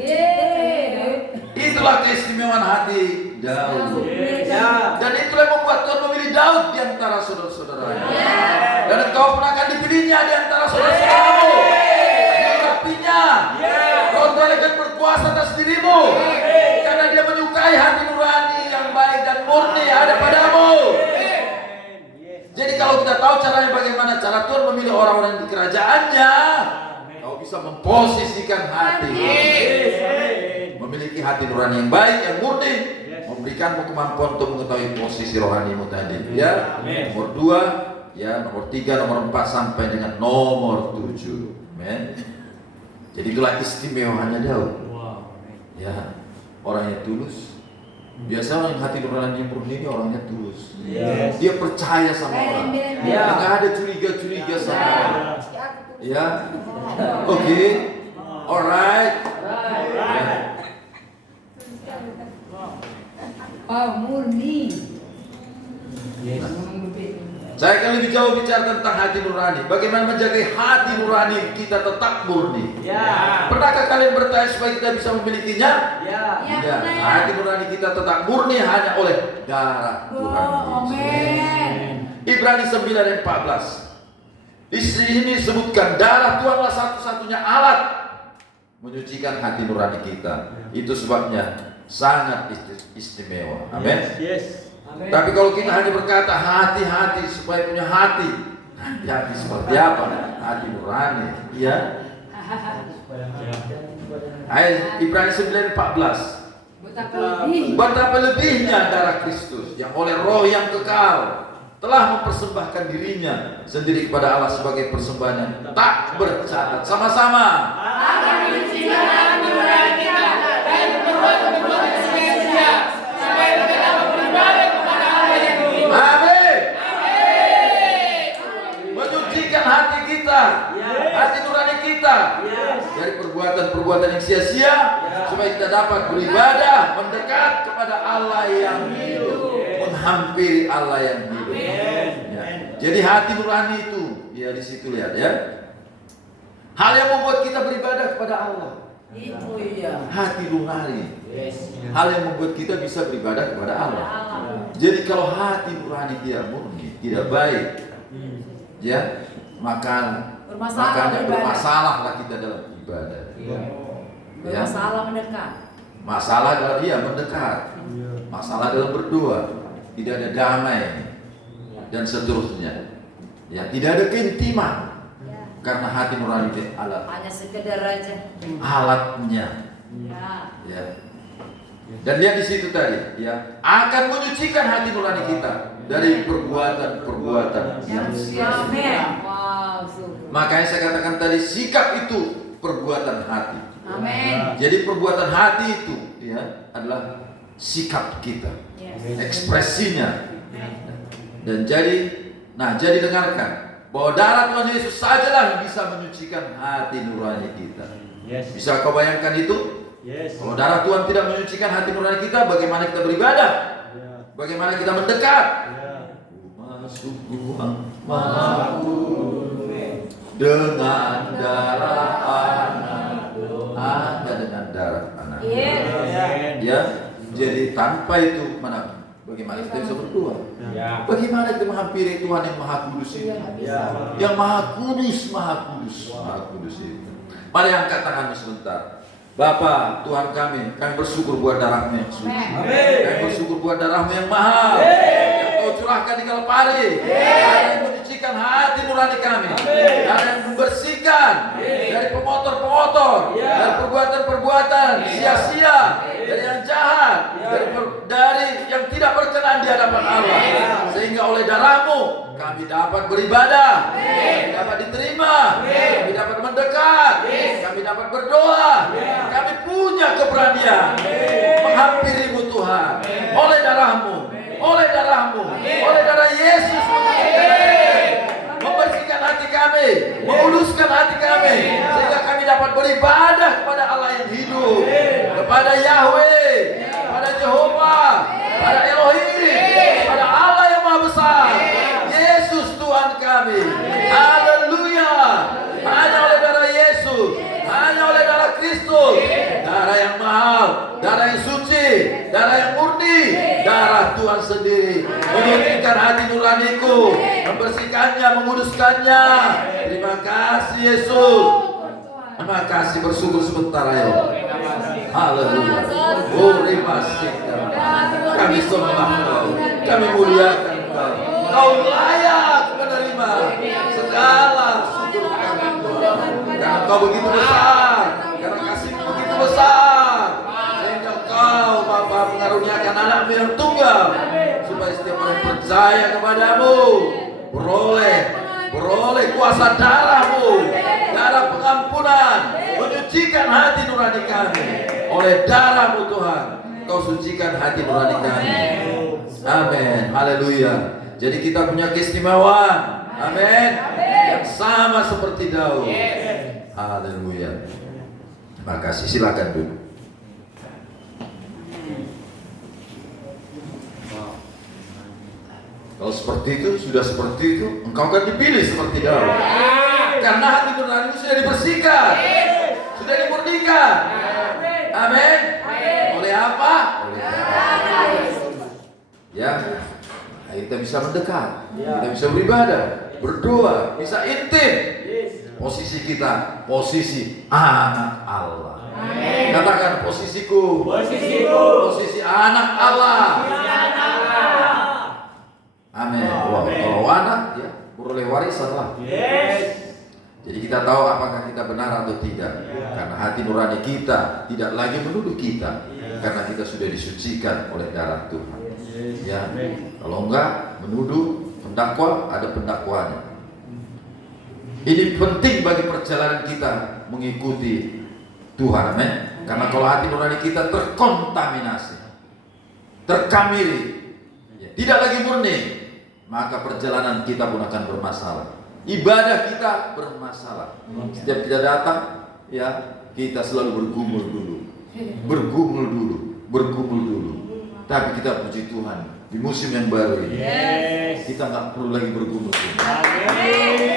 Itulah keistimewaan hati Daud. Dan itulah yang membuat Tuhan memilih Daud di antara saudara-saudaranya. Dan engkau pun akan dipilihnya di antara saudara-saudaramu. Dirapinya. Tuhan akan berkuasa atas dirimu. Karena dia menyukai hati nurani yang baik dan murni ada padamu. Jadi kalau kita tahu caranya bagaimana cara Tuhan memilih orang-orang di kerajaannya, kau bisa memposisikan hati. Memiliki hati nurani yang baik, yang murni, memberikanmu kemampuan untuk mengetahui posisi rohanimu tadi. Ya, nomor 2, ya, nomor 3, nomor 4 sampai dengan nomor 7. Amen. Jadi itulah istimewaannya Daud. Ya, orang yang tulus. Biasa orang yang hati nurani murni ini orangnya tulus. Dia percaya sama orang. Nggak ada curiga-curiga sama orang. Ya, oke, alright. Murni. Saya akan lebih jauh bicara tentang hati nurani. Bagaimana menjaga hati nurani kita tetap murni. Pernahkah kalian bertanya supaya kita bisa memilikinya? Ya. Hati nurani kita tetap murni hanya oleh darah Tuhan Yesus. Ibrani 9 ayat 14. Di sini disebutkan darah Tuhanlah satu-satunya alat menyucikan hati nurani kita. Itu sebabnya sangat istimewa. Amin. Tapi kalau kita hanya berkata hati-hati supaya punya hati, hati seperti apa? Hati nurani, ya. Ayat Ibrani 9:14. Betapa lebihnya darah Kristus yang oleh Roh yang kekal telah mempersembahkan dirinya sendiri kepada Allah sebagai persembahan yang tak bercacat. Sama-sama. Akan menyucikan hati nurani kita dan berbuat keburukan sia-sia sampai kita perbuatan-perbuatan yang sia-sia, supaya kita dapat beribadah, mendekat kepada Allah yang hidup, menghampiri Allah yang hidup. Ya. Jadi hati nurani itu, ya di situ lihat ya. Hal yang membuat kita beribadah kepada Allah. Itu iya. Hati nurani. Yes. Hal yang membuat kita bisa beribadah kepada Allah. Jadi kalau hati nurani dia murni, tidak baik, ya, makanya bermasalahlah kita dalam ibadah. Ya. Bermasalah mendekat. Masalah dalam dia mendekat. Masalah dalam berdoa, tidak ada damai dan seterusnya. Ya, tidak ada keintiman. Karena hati nurani itu alat. Hanya sekedar aja. Alatnya. Ya. Ya. Dan lihat di situ tadi, ya, akan menyucikan hati nurani kita dari perbuatan-perbuatan yang sia-sia. Amin. Wow, super. Makanya saya katakan tadi, sikap itu perbuatan hati. Amin. Jadi perbuatan hati itu, ya, adalah sikap kita, Yes. ekspresinya. Dan jadi dengarkan bahwa darah Tuhan Yesus sajalah yang bisa menyucikan hati nurani kita. Yes. Bisa kau bayangkan itu? Yes. Kalau darah Tuhan tidak menyucikan hati nurani kita, bagaimana kita beribadah? Ya. Bagaimana kita mendekat? Ya. Masuk ruang mahaku dengan darah anak, hanya dengan darah anak. Yes. Ya, jadi tanpa itu mana? Bagaimana kita bisa berdoa? Ya. Bagaimana kita menghampiri Tuhan yang Maha Kudus itu? Ya. Yang Maha Kudus, Maha Kudus itu. Mari angkat tanganmu sebentar. Bapa, Tuhan kami bersyukur buat darah-Mu yang suci. Kami bersyukur buat darah-Mu yang mahal, yang Kau curahkan di Kalvari. Darah yang menyucikan hati nurani kami. Darah yang membersihkan dari pemotor-pemotor, dari perbuatan-perbuatan sia-sia, dari yang jahat, dari yang tidak berkenan di hadapan Allah. Sehingga oleh darah-Mu kami dapat beribadah, kami dapat diterima, kami dapat mendekat, kami dapat berdoa, kami punya keberanian menghampiri-Mu Tuhan. Oleh darah-Mu, oleh darah-Mu, oleh darah Yesus membersihkan hati kami, menguduskan hati kami, sehingga kami dapat beribadah kepada Allah yang hidup, kepada Yahweh, kepada Jehovah, kepada Elohim, kepada Allah yang Maha Besar, Yesus Tuhan kami. Haleluya. Hanya oleh darah Yesus, hanya oleh darah Kristus, darah yang mahal, darah yang suci, darah yang murni, darah Tuhan sendiri menyucikan hati nuraniku, membersihkannya, menguduskannya. Terima kasih Yesus. Terima kasih, bersyukur sebentar ayo. Haleluya. Terima kasih. Kami sembah Kau, kami muliakan Kau. Kau layak menerima segala syukur kami Tuhan. Karena Kau begitu besar, karena kasih-Mu begitu besar, sehingga Kau Bapa mengaruniakan anak-Mu yang tunggal, supaya setiap orang yang percaya kepadamu beroleh kuasa darah-Mu, darah pengampunan, menyucikan hati nurani kami. Oleh darah-Mu Tuhan, Kau sucikan hati nurani kami. Amin. Haleluya. Jadi kita punya keistimewaan. Amin. Yang sama seperti Daud. Haleluya. Terima kasih. Silakan dulu. Kalau seperti itu, sudah seperti itu, engkau akan dipilih seperti Daud. Karena hati nuranimu sudah dibersihkan, sudah dimurnikan. Amin. Oleh apa? Oleh darah. Ya, kita bisa mendekat, kita bisa beribadah, berdoa, bisa intim. Posisi kita, posisi anak Allah. Katakan posisiku, posisi anak Allah. Amin. Kalau anak, ya beroleh warisan lah. Jadi kita tahu apakah kita benar atau tidak. Karena hati nurani kita tidak lagi menuduh kita, karena kita sudah disucikan oleh darah Tuhan. Ya, kalau enggak menuduh, pendakwa ada pendakwaannya. Ini penting bagi perjalanan kita mengikuti Tuhan. Amin. Karena kalau hati nurani kita terkontaminasi, terkamiri, tidak lagi murni, maka perjalanan kita pun akan bermasalah. Ibadah kita bermasalah. Setiap kita datang, ya, kita selalu bergumul dulu. Bergumul dulu. Tapi kita puji Tuhan, di musim yang baru ini, kita nggak perlu lagi bergumul.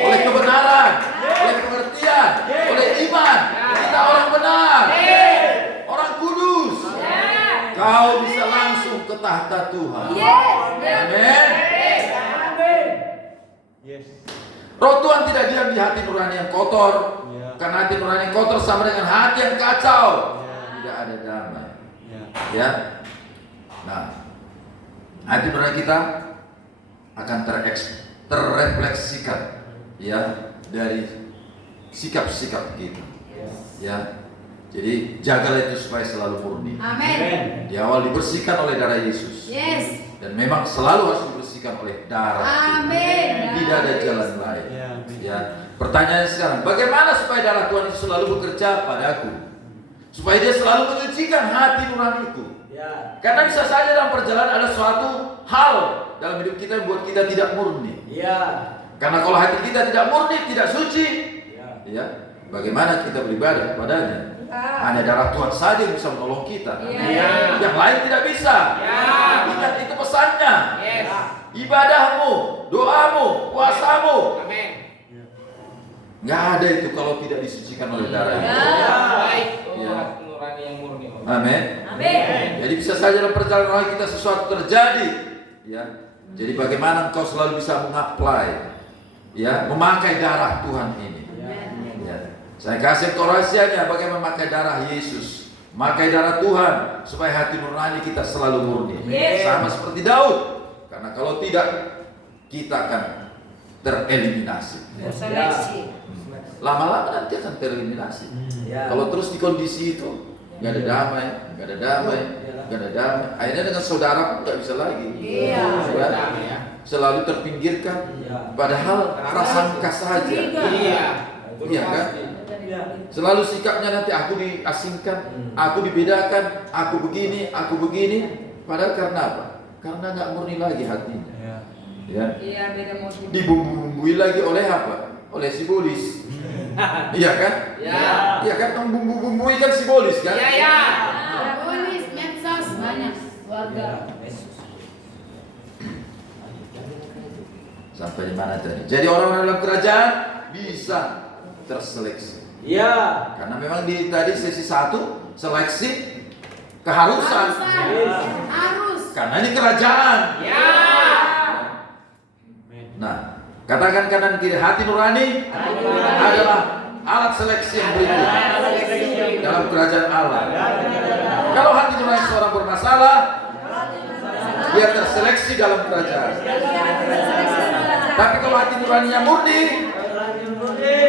Oleh kebenaran, oleh pengertian, oleh iman, kita orang benar, orang kudus. Kau bisa langsung ke tahta Tuhan. Amin. Roh Tuhan tidak diam di hati nurani yang kotor, karena hati nurani yang kotor sama dengan hati yang kacau. Tidak ada damai. Ya. Nah, hati nurani kita akan terrefleksikan, ya, dari sikap-sikap kita. Ya. Jadi jagalah itu supaya selalu murni. Amin. Di awal dibersihkan oleh darah Yesus. Yes. Dan memang selalu harus dibersihkan oleh darah. Amin. Tidak ada jalan lain. Ya. Pertanyaannya sekarang, bagaimana supaya darah Tuhan itu selalu bekerja padaku? Supaya dia selalu menyucikan hati nuraniku. Karena bisa saja dalam perjalanan ada suatu hal dalam hidup kita yang membuat kita tidak murni. Karena kalau hati kita tidak murni, tidak suci, ya, bagaimana kita beribadah kepadanya? Hanya darah Tuhan saja yang bisa menolong kita. Yang lain tidak bisa. Ingat itu pesannya. Ibadahmu, doamu, puasamu, nggak ada itu kalau tidak disucikan oleh darah. Nurani yang murni. Amin. Jadi bisa saja dalam perjalanan rohani kita sesuatu terjadi. Ya. Jadi bagaimana engkau selalu bisa mengapply, ya, memakai darah Tuhan ini. Saya kasih engkau rahasianya bagaimana memakai darah Yesus, memakai darah Tuhan supaya hati nurani kita selalu murni. Sama seperti Daud. Karena kalau tidak, kita akan tereliminasi. Lama-lama nanti akan tereliminasi. Kalau terus di kondisi itu, nggak ada damai. Akhirnya dengan saudara pun nggak bisa lagi. Selalu terpinggirkan. Padahal prasangka saja. Iya kan? Selalu sikapnya nanti aku diasingkan, aku dibedakan, aku begini. Padahal karena apa? Karena nggak murni lagi hatinya. Ya. Dibumbu-bumbui lagi oleh apa? Oleh simbolis. Iya kan? Iya kan? Bumbu-bumbui kan simbolis kan? Polis, medsos, banyak warga. Sampai di mana tadi? Jadi orang-orang dalam kerajaan bisa terseleksi. Karena memang di tadi sesi 1 seleksi keharusan. Harus. Karena ini kerajaan. Nah, katakan kanan kiri, hati nurani adalah alat seleksi yang berikut dalam kerajaan Allah. Kalau hati nurani seorang bermasalah, dia terseleksi dalam kerajaan. Tapi kalau hati nuraninya murni,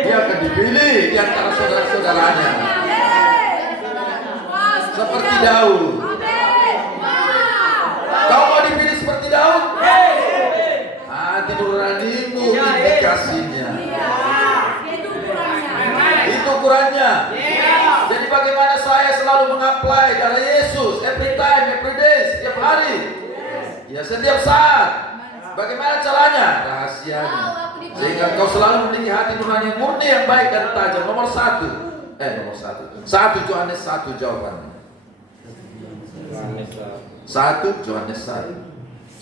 dia akan dipilih di antara saudara-saudaranya. Seperti Daud. Kau mau dipilih seperti Daud? Hati nuranimu indikasinya. Itu ukurannya. Jadi bagaimana saya selalu mengapply darah Yesus every time, every day, setiap hari, ya setiap saat. Bagaimana caranya? Rahasianya. Sehingga kau selalu memiliki hati nurani yang murni, yang baik dan tajam. Nomor 1. 1 Yohanes 1 jawabannya. 1 Yohanes 1.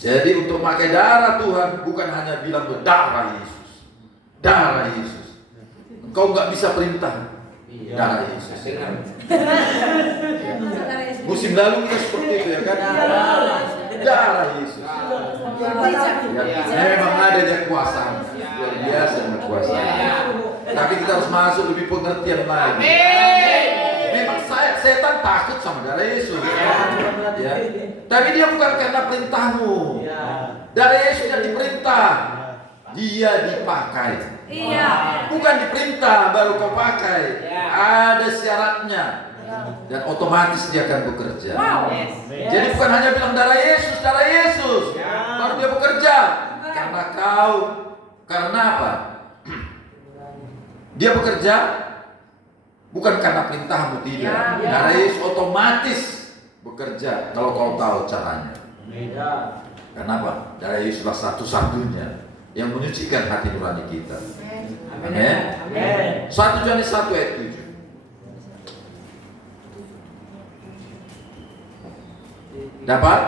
Jadi untuk memakai darah Tuhan bukan hanya bilang darah Yesus. Darah Yesus. Engkau nggak bisa perintah darah Yesus. Musim lalu kita seperti itu ya kan? Darah Yesus. Ya, memang adanya kuasa. Luar biasa kekuasaan. Tapi kita harus masuk lebih pengertian lagi. Memang setan takut sama darah Yesus. Ya. Tapi dia bukan karena perintahmu. Darah Yesus yang diperintah, dia dipakai. Bukan diperintah baru kau pakai. Ada syaratnya. Dan otomatis dia akan bekerja. Jadi bukan hanya bilang darah Yesus, baru dia bekerja. Karena apa? Dia bekerja bukan karena perintahmu, tidak. Darah Yesus otomatis bekerja kalau kau tahu caranya. Kenapa? Darah Yesuslah satu-satunya yang menyucikan hati nurani kita. Amin. 1 Yohanes 1 ayat 7. Dapat?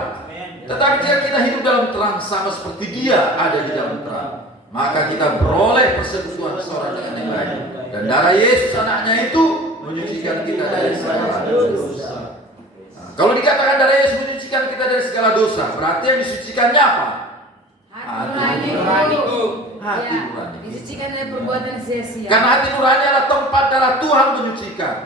Tetapi jika kita hidup dalam terang sama seperti Dia ada di dalam terang, maka kita beroleh persekutuan seorang dengan yang lain. Dan darah Yesus anaknya itu menyucikan kita dari segala dosa. Nah, kalau dikatakan darah Yesus menyucikan kita dari segala dosa, berarti yang disucikannya apa? Hati nurani. Hati nurani. Disucikan dari perbuatan sia-sia. Karena hati nurani adalah tempat darah Tuhan menyucikan.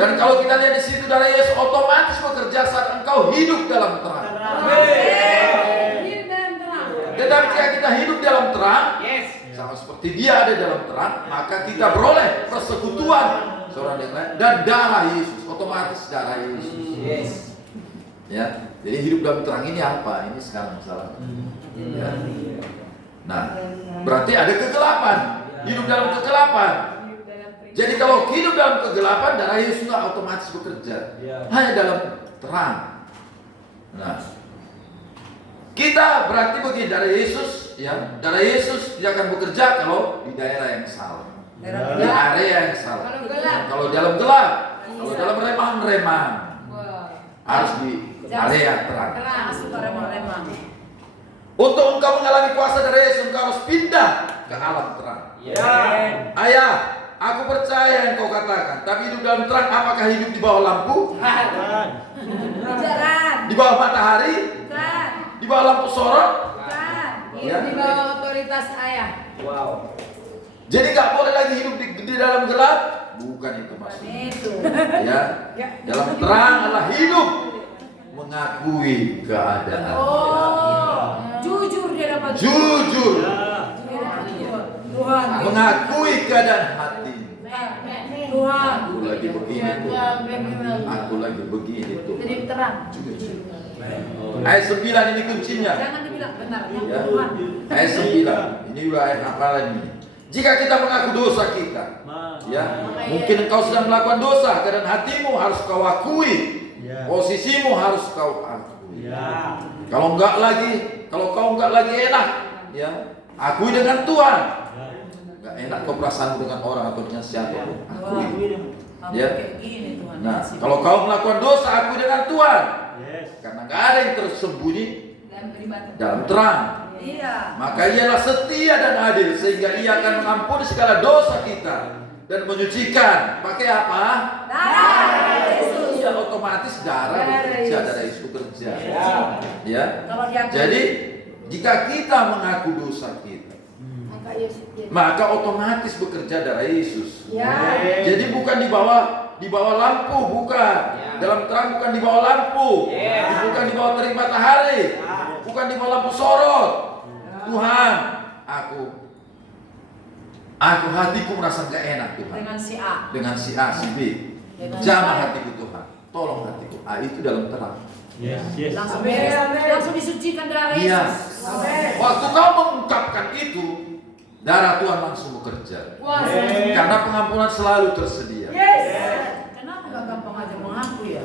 Dan kalau kita lihat di situ darah Yesus otomatis bekerja saat engkau hidup dalam terang. Hidup dalam terang. Tetapi jika kita hidup dalam terang, sama seperti Dia ada dalam terang, maka kita beroleh persekutuan seorang dengan lain dan darah Yesus, otomatis darah Yesus. Ya, jadi hidup dalam terang ini apa? Ini sekarang masalah. Ya. Nah, berarti ada kegelapan, hidup dalam kegelapan. Jadi kalau hidup dalam kegelapan, darah Yesus nggak otomatis bekerja, hanya dalam terang. Nah, kita berarti begini, darah Yesus, ya, darah Yesus tidak akan bekerja kalau di daerah yang salah, di area yang salah. Kalau dalam gelap, kalau dalam remang-remang, harus di area terang. Masuk ke remang-remang. Untuk engkau mengalami kuasa dari Yesus, engkau harus pindah ke alam terang. Ayah, aku percaya yang kau katakan, tapi hidup dalam terang, apakah hidup di bawah lampu? Jalan. Di bawah matahari? Bukan. Di bawah lampu sorot? Bukan. Hidup di bawah otoritas ayah. Jadi gak boleh lagi hidup di dalam gelap? Bukan itu maksudnya. Itu. Ya, dalam terang adalah hidup mengakui keadaan. Jujur dia dapat. Jujur Tuhan. mengakui keadaan hati. Tuhan. Aku lagi begini tuh. Aku lagi begini tuh. Jadi terang. Ayat 9 ini kuncinya. Jangan dibilang benar yang Ya. Tuhan. Ayat 9. Ini juga ayat hafalan ini. Jika kita mengaku dosa kita, ya, mungkin engkau sedang melakukan dosa, keadaan hatimu harus kau akui. Posisimu harus kau akui. Kalau kau enggak lagi enak, ya, akui dengan Tuhan. Enggak enak kau perasaanmu dengan orang atau dengan siapapun, akui. Ya. Nah, kalau kau melakukan dosa, akui dengan Tuhan. Karena enggak ada yang tersembunyi dalam terang. Iya. Maka Ialah setia dan adil sehingga Ia akan mengampuni segala dosa kita dan menyucikan. Pakai apa? Darah Yesus. Ya, otomatis darah bekerja, darah Yesus bekerja. Ya. Kalau dia Jadi jika kita mengaku dosa kita, maka otomatis bekerja darah Yesus. Ya. Jadi bukan di bawah lampu, bukan. Dalam terang bukan di bawah lampu, bukan di bawah terik matahari, bukan di bawah lampu sorot. Tuhan, aku hatiku merasa gak enak Tuhan. Dengan si A, si B. Jamah hatiku Tuhan. Tolong hatiku. Itu dalam terang. Langsung beres. Langsung disucikan darah Iya. Yesus. Waktu kau mengungkapkan itu, darah Tuhan langsung bekerja. Karena pengampunan selalu tersedia. Kenapa gak gampang aja mengaku ya?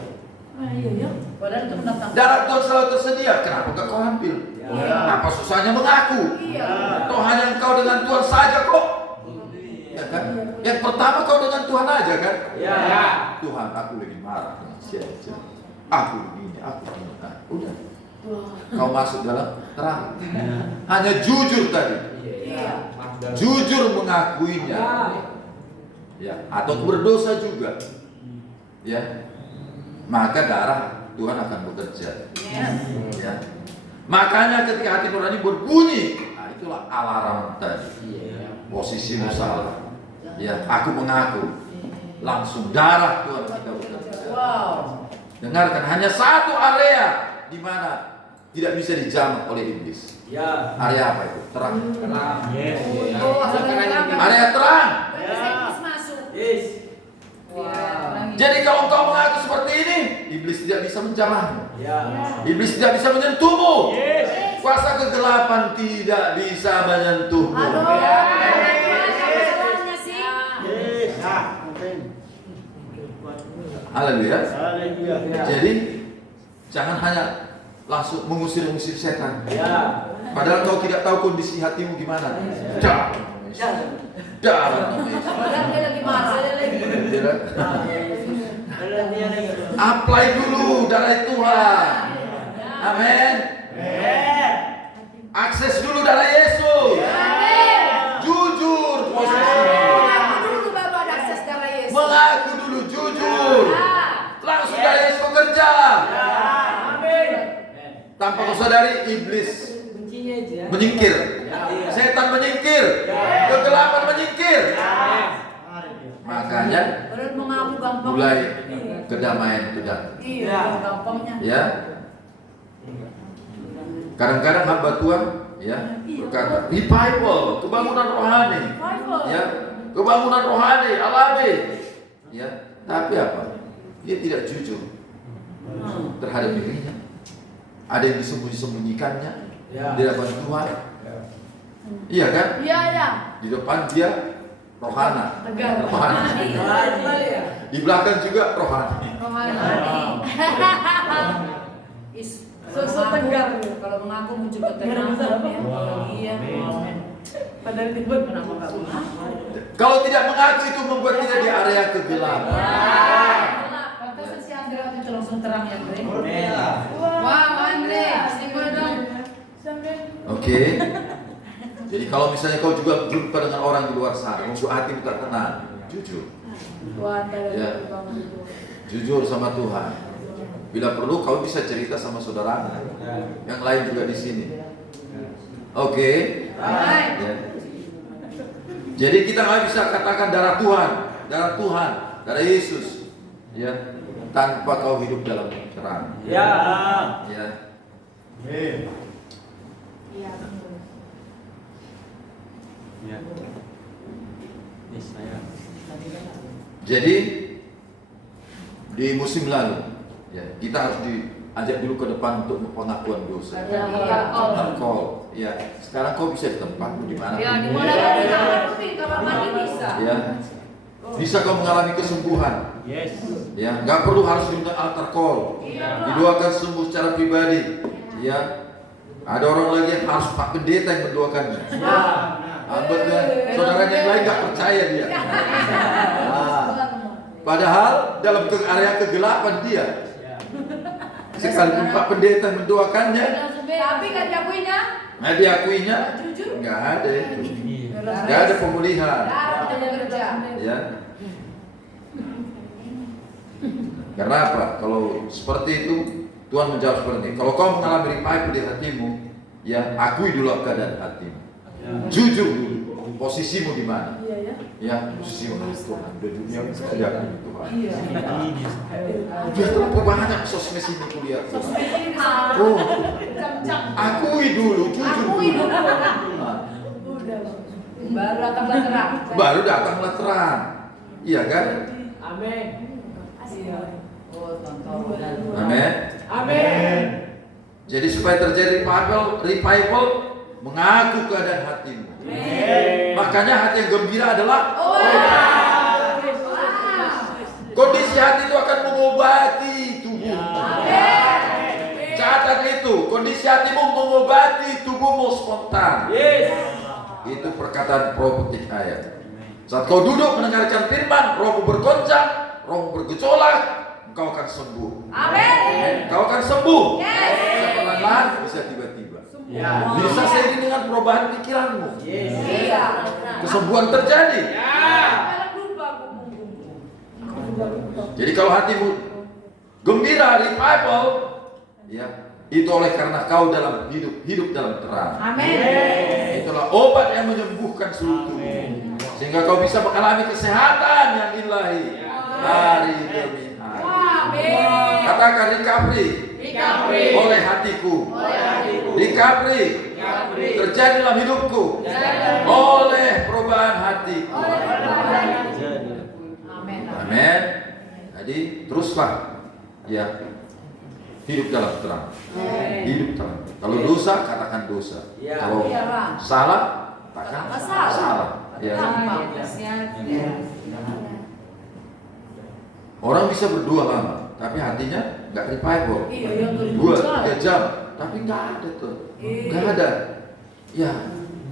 Padahal itu mendatang. Darah Tuhan selalu tersedia. Kenapa gak kau ambil? Apa susahnya mengaku? Iya. Toh hanya engkau dengan Tuhan saja kok. Ya kan? Yang pertama kau dengan Tuhan aja kan? Tuhan, aku lagi marah dengan siapa? Aku begini, aku begini. Nah, udah. Kau masuk dalam terang. Hanya jujur tadi. Iya. Jujur mengakuinya. Ya, atau berdosa juga. Ya. Maka darah Tuhan akan bekerja. Ya. Makanya ketika hati nurani berbunyi, nah itulah alarm tadi. Posisimu salah. Ya, aku mengaku. Langsung darah Tuhan kita bekerja. Wow. Dengarkan, hanya satu area di mana tidak bisa dijamah oleh iblis. Area apa itu? Terang. Area terang. Iblis masuk. Wow. Jadi kalau engkau mengaku seperti ini, iblis tidak bisa menjamahmu. Iblis tidak bisa menyentuhmu. Kuasa kegelapan tidak bisa menyentuhmu. Aduh. Apa salahnya sih? Haleluya. Jadi jangan hanya langsung mengusir setan. Padahal kau tidak tahu kondisi hatimu gimana. Dalam Padahal dia lagi marah. apply dulu darah Tuhan. Amin. Akses dulu darah Yesus. Jujur posisimu. Mengaku dulu baru ada akses darah Yesus. Mengaku dulu jujur. Langsung darah Yesus bekerja. Tanpa kau sadari iblis Kuncinya itu ya. menyingkir. Setan menyingkir. Kegelapan menyingkir. Makanya Baru mengaku gampang. mulai kedamaian itu datang. Iya, gampangnya. Ya. Kadang-kadang hamba Tuhan ya berkata revival, kebangunan rohani. Ya, kebangunan rohani alami. Ya, tapi apa? Dia tidak jujur terhadap dirinya. Ada yang disembunyikannya di hadapan Tuhan. Iya kan? Iya, iya. Di depan dia rohana. Tegar. Rohani. Di belakang juga rohani. Rohani. Sosok tegar. Kalau mengaku muncul ketegangan ya. Iya. Padahal dia kenapa enggak mengaku? Kalau tidak mengaku itu membuat kita di area kegelapan. Pantesan si Andre waktu itu langsung terang ya, Bre. Wow, Andre, simpan dong. Oke. Jadi kalau misalnya kau juga berjumpa dengan orang di luar sana, untuk hati tak tenang, jujur. Tuhan Ya. Jujur sama Tuhan. Bila perlu kau bisa cerita sama saudara yang lain juga di sini. Oke. Ya. Jadi kita nggak bisa katakan darah Tuhan, darah Yesus, ya, tanpa kau hidup dalam terang. Ya. Ya. Iya. Ya. Ini saya. Jadi di musim lalu, ya, kita harus diajak dulu ke depan untuk pengakuan dosa. Alkohol, ya. Sekarang kau bisa di tempat di mana? Ya, di mana kau bisa ngerti kamar mandi bisa. Ya. Bisa kau mengalami kesembuhan. Yes. Ya, nggak perlu harus diundang altar call. Didoakan sembuh secara pribadi. Ya. Ada orang lagi yang harus Pak Pendeta yang mendoakannya. Betul. Saudaranya yang lain nggak percaya dia. Padahal dalam area kegelapan dia. Sekalipun Pak Pendeta mendoakannya, Tapi kan diakuinya? nah diakuinya Jujur? nggak ada itu. Nggak ada pemulihan. Darah tidak bekerja. Ya. Karena apa? Kalau seperti itu Tuhan menjawab seperti ini. Kalau kau mengalami revival di hatimu, ya akui dulu keadaan hatimu. Jujur dulu. Posisimu di mana? Iya ya. Ya, posisimu Tuhan. Udah dunia kerja Tuhan. Iya. Dia terlalu banyak sosmed ini kuliah. Sosmed ini bisa. Oh, Cam-cam. akui dulu, jujur Akui dulu. dulu. Nah, Udah. Baru datanglah terang. baru datanglah terang. Iya kan? Amin. Iya. Oh, tonton. Amin. Amin. Jadi supaya terjadi revival mengaku keadaan hatimu. Makanya hati yang gembira adalah kondisi hati itu akan mengobati tubuh. Catat itu, kondisi hatimu mengobati tubuhmu spontan. Yes. Itu perkataan profetik ayat. Saat kau duduk mendengarkan firman, rohmu bergoncang, rohmu bergejolak, engkau akan sembuh. Amin. Engkau akan sembuh. Yes. Bisa perlahan, bisa tiba-tiba. Ya. Bisa seiring dengan perubahan pikiranmu. Yes. Iya. Kesembuhan terjadi. Kalau lupa Jadi kalau hatimu gembira revival, ya itu oleh karena kau dalam hidup dalam terang. Amin. Itulah obat yang menyembuhkan seluruh tubuh, sehingga kau bisa mengalami kesehatan yang ilahi hari demi hari. Amin. Katakan recovery oleh hatiku. Recovery terjadi dalam hidupku oleh perubahan hatiku. Amin. Amin. Jadi teruslah ya hidup dalam terang. Hidup terang. Kalau dosa katakan dosa. Ya. Kalau Iya, Bang. salah katakan Salah. salah. Ya. Gampang. Orang bisa berdoa lama, tapi hatinya nggak revival. Iya, yang 2-3 jam, tapi nggak ada tuh. Nggak ada. Ya,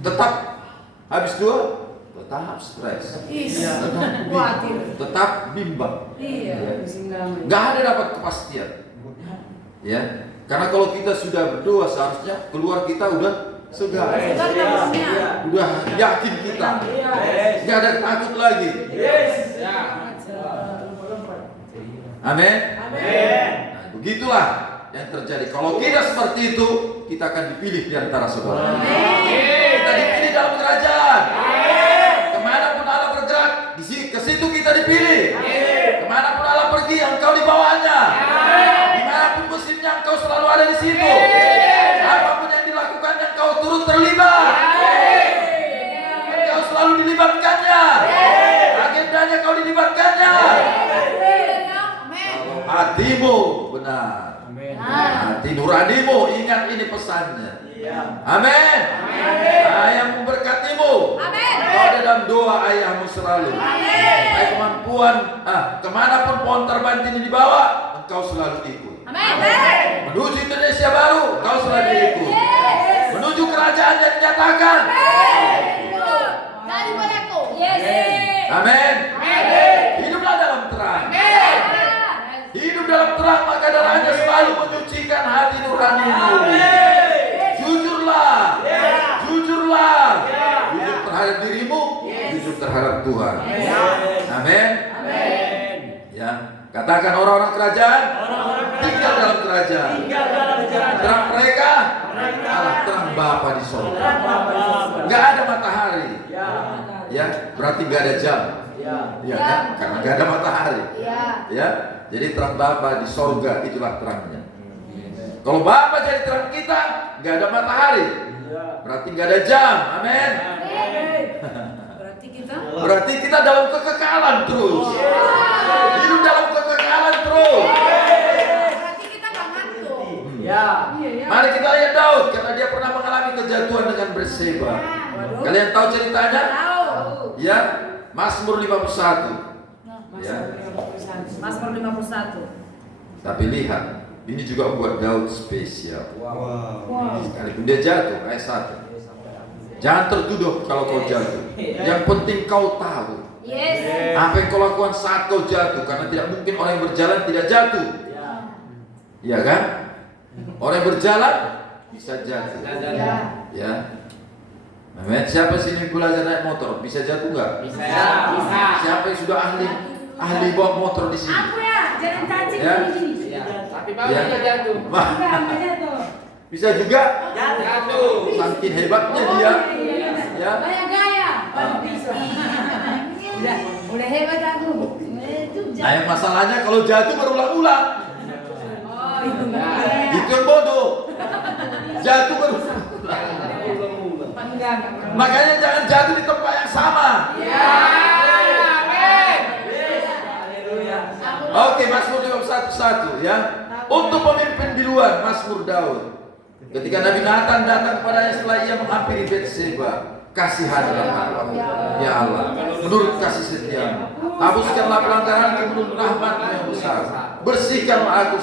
tetap habis doa, tetap stres. Khawatir. Tetap bimbang. Iya. Nggak ada dapat kepastian. Ya, Karena kalau kita sudah berdoa seharusnya keluar kita udah segar. Udah yakin kita. Nggak ada takut lagi. Ya. Amin. Nah, begitulah yang terjadi. Kalau kita seperti itu, kita akan dipilih di antara saudara. Kita dipilih dalam kerajaan. Kemanapun Allah bergerak, ke situ kita dipilih. Kemanapun Allah pergi, engkau dibawanya. Dimanapun musimnya, engkau selalu ada di situ. Apapun yang dilakukan, engkau turut terlibat. Engkau selalu dilibatkannya. Agendanya kau dilibatkannya. Kalau hatimu benar, hati nuranimu, ingat ini pesannya. Amin. Ayah memberkatimu. Kau ada dalam doa ayahmu selalu. Ayah kemampuan, kemanapun pohon terbang ini dibawa, engkau selalu ikut. Menuju Indonesia baru, kau selalu ikut. Menuju kerajaan yang dinyatakan. Amin. Hiduplah dalam terang. Hidup dalam terang, maka darahnya selalu menyucikan hati nuranimu. Jujurlah. Jujurlah. Jujur terhadap dirimu, jujur terhadap Tuhan. Amin. Ya, katakan orang-orang kerajaan tinggal dalam kerajaan. Terang mereka adalah terang Bapa di sorga. Gak ada matahari. Ya, berarti gak ada jam. Ya kan? Karena gak ada matahari. Ya, jadi terang Bapa di sorga itulah terangnya. Kalau Bapa jadi terang kita, gak ada matahari. Berarti gak ada jam. Amin. Berarti kita dalam kekekalan terus. Hidup dalam kekekalan terus. Berarti kita gak ngantuk. Mari kita lihat Daud, karena dia pernah mengalami kejatuhan dengan Berseba. Kalian tahu ceritanya? Ya, Mazmur 51. Ya. Mazmur 51. Tapi lihat, ini juga buat Daud spesial. Sekalipun dia jatuh, ayat 1. Jangan tertuduh kalau kau jatuh. Yang penting kau tahu apa yang kau lakukan saat kau jatuh. Karena tidak mungkin orang yang berjalan tidak jatuh. Iya kan? Orang yang berjalan bisa jatuh. Ya. Amin. Siapa sini belajar naik motor? Bisa jatuh nggak? Bisa. Siapa yang sudah ahli bawa motor di sini? Aku ya, jangan cacing Ya. di sini. Tapi baunya jatuh. Enggak jatuh. Bisa juga. Jatuh. Saking hebatnya dia. Ya. Gaya-gaya. Udah hebat aku. Nah, yang masalahnya kalau jatuh berulang-ulang. Oh, itu Itu yang bodoh. Jatuh berulang-ulang. Makanya jangan jatuh di tempat yang sama. Oke, Mazmur 51 ya. Untuk pemimpin di luar, Mazmur Daud. Ketika Nabi Nathan datang kepadanya setelah ia menghampiri Betseba, kasihanilah aku, ya Allah, menurut kasih setiamu. Hapuskanlah pelanggaranku menurut rahmat-Mu yang besar. Bersihkanlah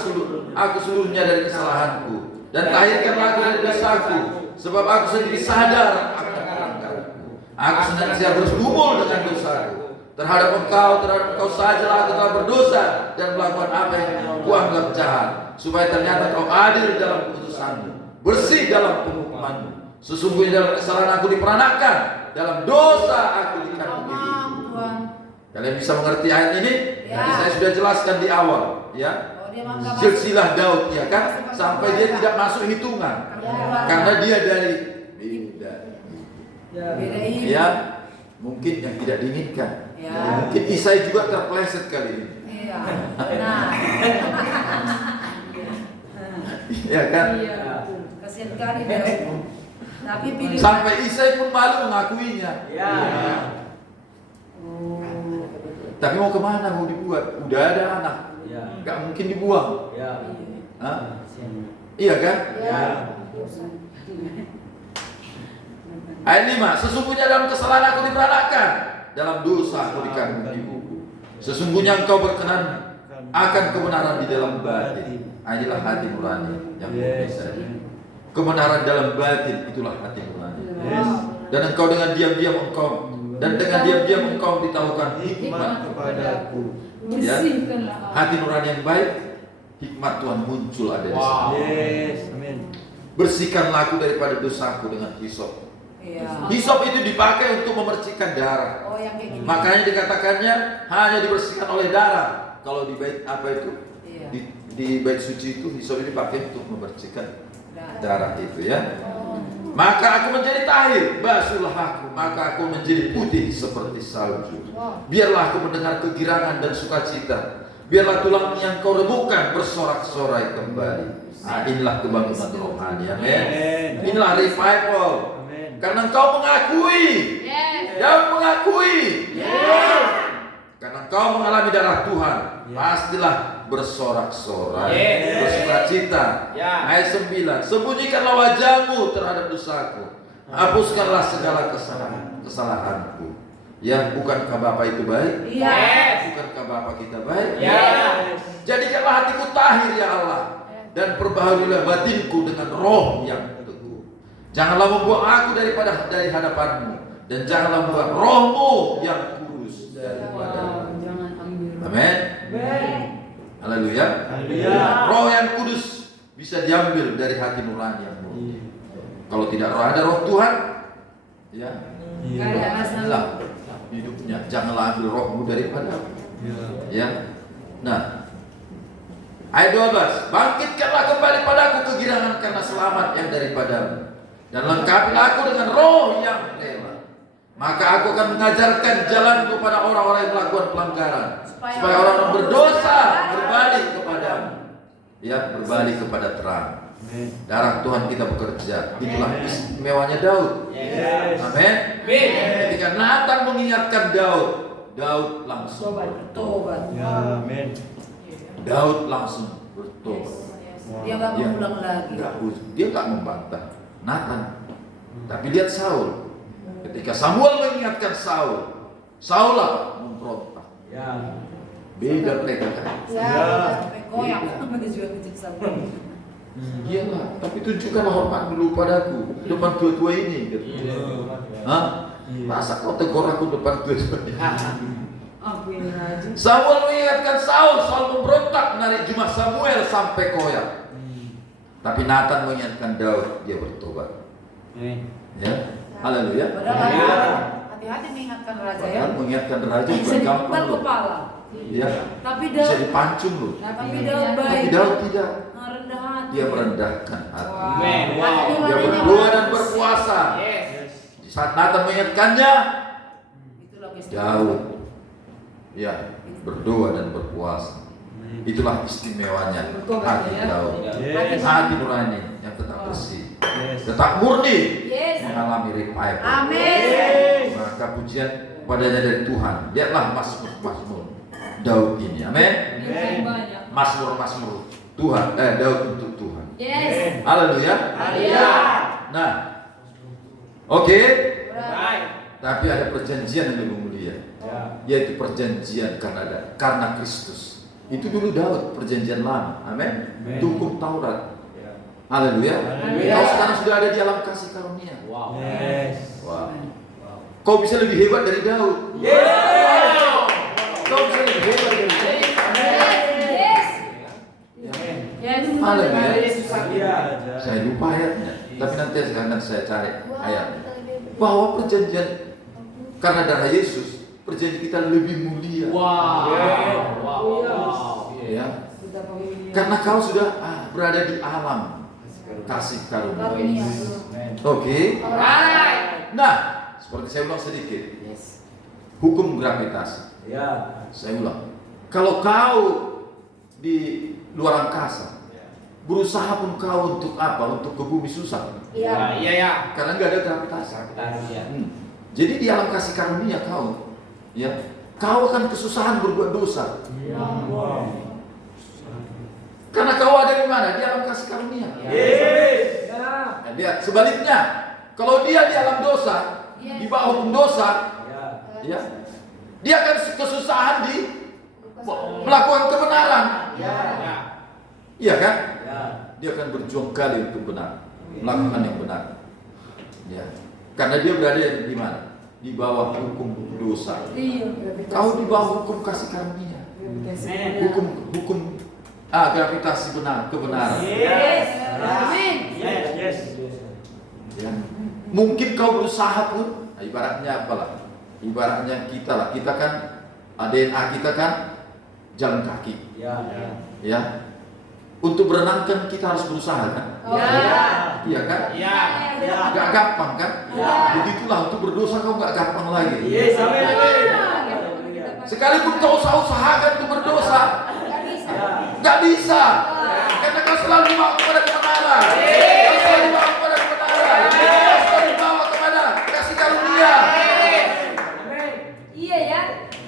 aku seluruhnya dari kesalahanku, dan tahirkanlah aku dari dosaku, sebab aku sendiri sadar akan pelanggaranku. Aku senantiasa bergumul dengan dosaku. Terhadap engkau sajalah aku telah berdosa dan melakukan apa yang kuanggap jahat, supaya ternyata kau adil dalam keputusanmu, bersih dalam penghukumanmu. Sesungguhnya dalam kesalahan aku diperanakan, dalam dosa aku dikandung ibuku. Kalian bisa mengerti ayat ini? Tadi saya sudah jelaskan di awal, ya. Silsilah Daud, ya kan? Sampai dia tidak masuk hitungan, karena dia dari beda. Ya, mungkin yang tidak diinginkan. Mungkin Isai juga terpeleset kali ini. Iya kan? Kasihan kali dia. Tapi pilih. Sampai Isai pun malu mengakuinya. Tapi mau kemana mau dibuat? Udah ada anak, nggak mungkin dibuang. Hah? Iya kan? Ayat 5, sesungguhnya dalam kesalahan aku diperanakan, dalam dosa aku dikandung ibuku. Sesungguhnya engkau berkenan akan kebenaran di dalam batin. Inilah hati nurani yang bisa. Kebenaran dalam batin itulah hati nurani. Dan engkau dengan diam-diam engkau ditahukan hikmat kepadaku. Ya. Hati nurani yang baik hikmat Tuhan muncul ada di Wow. sana. Yes. Amin. Bersihkanlah aku daripada dosaku dengan hisop. Iya. Hisop itu dipakai untuk memercikkan darah. Oh, yang kayak gini. Makanya dikatakannya hanya dibersihkan oleh darah. Kalau di bait apa itu? Iya. Di bait suci itu hisop ini dipakai untuk memercikkan darah itu ya. Maka aku menjadi tahir, basuhlah aku, maka aku menjadi putih seperti salju. Biarlah aku mendengar kegirangan dan sukacita. Biarlah tulang yang kau remukkan bersorak-sorai kembali. Nah, inilah kebangkitan rohani. Amin. Inilah revival. Amin. Karena engkau mengakui, Yes. Daud mengakui, karena engkau mengalami darah Tuhan, pastilah bersorak-sorai, Yes. bersukacita. Ya. Ayat 9, sembunyikanlah wajahmu terhadap dosaku, hapuskanlah segala kesalahanku. Ya, bukankah Bapa itu baik? Iya. Bukankah Bapa kita baik? Ya. Jadikanlah hatiku tahir ya Allah, dan perbaharuilah batinku dengan roh yang teguh. Janganlah membuang aku dari hadapanmu, dan janganlah membuang rohmu yang kudus daripadamu. Jangan ambil. Amin. Haleluya. Haleluya. Roh yang kudus bisa diambil dari hati nurani yang murni. Kalau tidak ada roh Tuhan, ya, Nggak ada masalah. lah hidupnya. Janganlah ambil rohmu daripada. Ya. Nah, ayat 12, bangkitkanlah kembali padaku kegirangan karena selamat yang daripadamu, dan lengkapilah aku dengan roh yang rela. Maka aku akan mengajarkan jalanku pada orang-orang yang melakukan pelanggaran, supaya orang-orang berdosa berbalik kepadamu. Ya, berbalik kepada terang. Darah Tuhan kita bekerja. Itulah istimewanya Daud. Yes. Amin. Amin. Ketika Nathan mengingatkan Daud langsung Tobat. Ya, amin. Daud langsung bertobat. Dia nggak mengulang lagi. Dia nggak membantah Nathan. Tapi lihat Saul. Ketika Samuel mengingatkan Saul lah memberontak. Ya. Beda mereka kan. Ya, sampai goyang sama juga kecil sama. Iyalah, tapi tunjukkanlah hormat dulu padaku depan tua-tua ini. Gitu. Hah? Masa kau tegur aku depan tua-tua ini? Aku ini aja. Samuel mengingatkan Saul memberontak menarik jubah Samuel sampai koyak. Tapi Nathan mengingatkan Daud, dia bertobat. Ya, haleluya. Padahal hati-hati mengingatkan raja ya. Padahal mengingatkan raja Bisa bukan gampang dipukul loh. kepala. Ya, Tapi bisa Daud, dipancung loh. tapi Daud Tapi baik. Daud tidak. Rendah hati. Dia merendahkan hati. Amen. Hati Dia nuraninya berdoa dan bagus. berpuasa. Yes. Di saat Nathan mengingatkannya, Itulah istimewa. Daud ya berdoa dan berpuasa. Itulah istimewanya hati Daud. Yes. Hati nurani yang tetap bersih, Yes. tetap murni, Yes. mengalami revival. Amin. Maka pujian padanya dari Tuhan. Lihatlah Mazmur Daud ini. Amin. Yang banyak. Mazmur Tuhan, Daud untuk Tuhan. Yes. Haleluya. Haleluya. Nah, oke. Baik. Tapi ada perjanjian yang lebih mulia, yaitu perjanjian karena Kristus. Itu dulu Daud, perjanjian lama. Amin. Itu hukum Taurat. Haleluya. Haleluya. Kau sekarang sudah ada di alam kasih karunia. Wow. Yes. Wah. Kau bisa lebih hebat dari Daud. Kau bisa lebih hebat dari Daud. Yes. Yes. Haleluya. Iya. Saya lupa ayatnya, tapi nanti akan saya cari ayatnya. Bahwa perjanjian karena darah Yesus, perjanjian kita lebih mulia. Wow. Wow. Wow. Ya. Karena kau sudah berada di alam kasih karunia. Oke. Alright. Nah, seperti saya ulang sedikit. Hukum gravitasi. Ya. Saya ulang. Kalau kau di luar angkasa, berusaha pun kau untuk apa? Untuk ke bumi susah. Ya, iya ya. Karena nggak ada gravitasi. Ya. Jadi di alam kasih karunia kau, ya, kau akan kesusahan berbuat dosa. Wow. Karena kau ada di mana? Di alam kasih karunia. Yes. Nah, lihat sebaliknya, kalau dia di alam dosa, di bawah hukum dosa, ya, dia akan kesusahan di melakukan kebenaran. Ya. Iya kan? Ya. Dia akan berjuang kali untuk benar, melakukan yang benar. Ya, karena dia berada di mana? Di bawah hukum dosa. Iya. Kau di bawah hukum kasih karunia. Hukum gravitasi kebenaran. Yes. Amin. Yes. Yes. Ya. Mungkin kau berusaha pun, ibaratnya apalah? Ibaratnya kita lah, kita kan DNA kita kan jalan kaki, Ya. ya. Untuk berenang kan kita harus berusaha kan, iya kan? Iya. Gak gampang kan? Ya. Begitulah untuk berdosa kau gak gampang lagi. Yes. Amin. Sekalipun kau usahakan untuk berdosa, gak bisa, karena kau selalu dibawa kepada kebenaran. Kau selalu dibawa kepada kebenaran. Kau selalu dibawa kepada kasih karunia. Iya ya.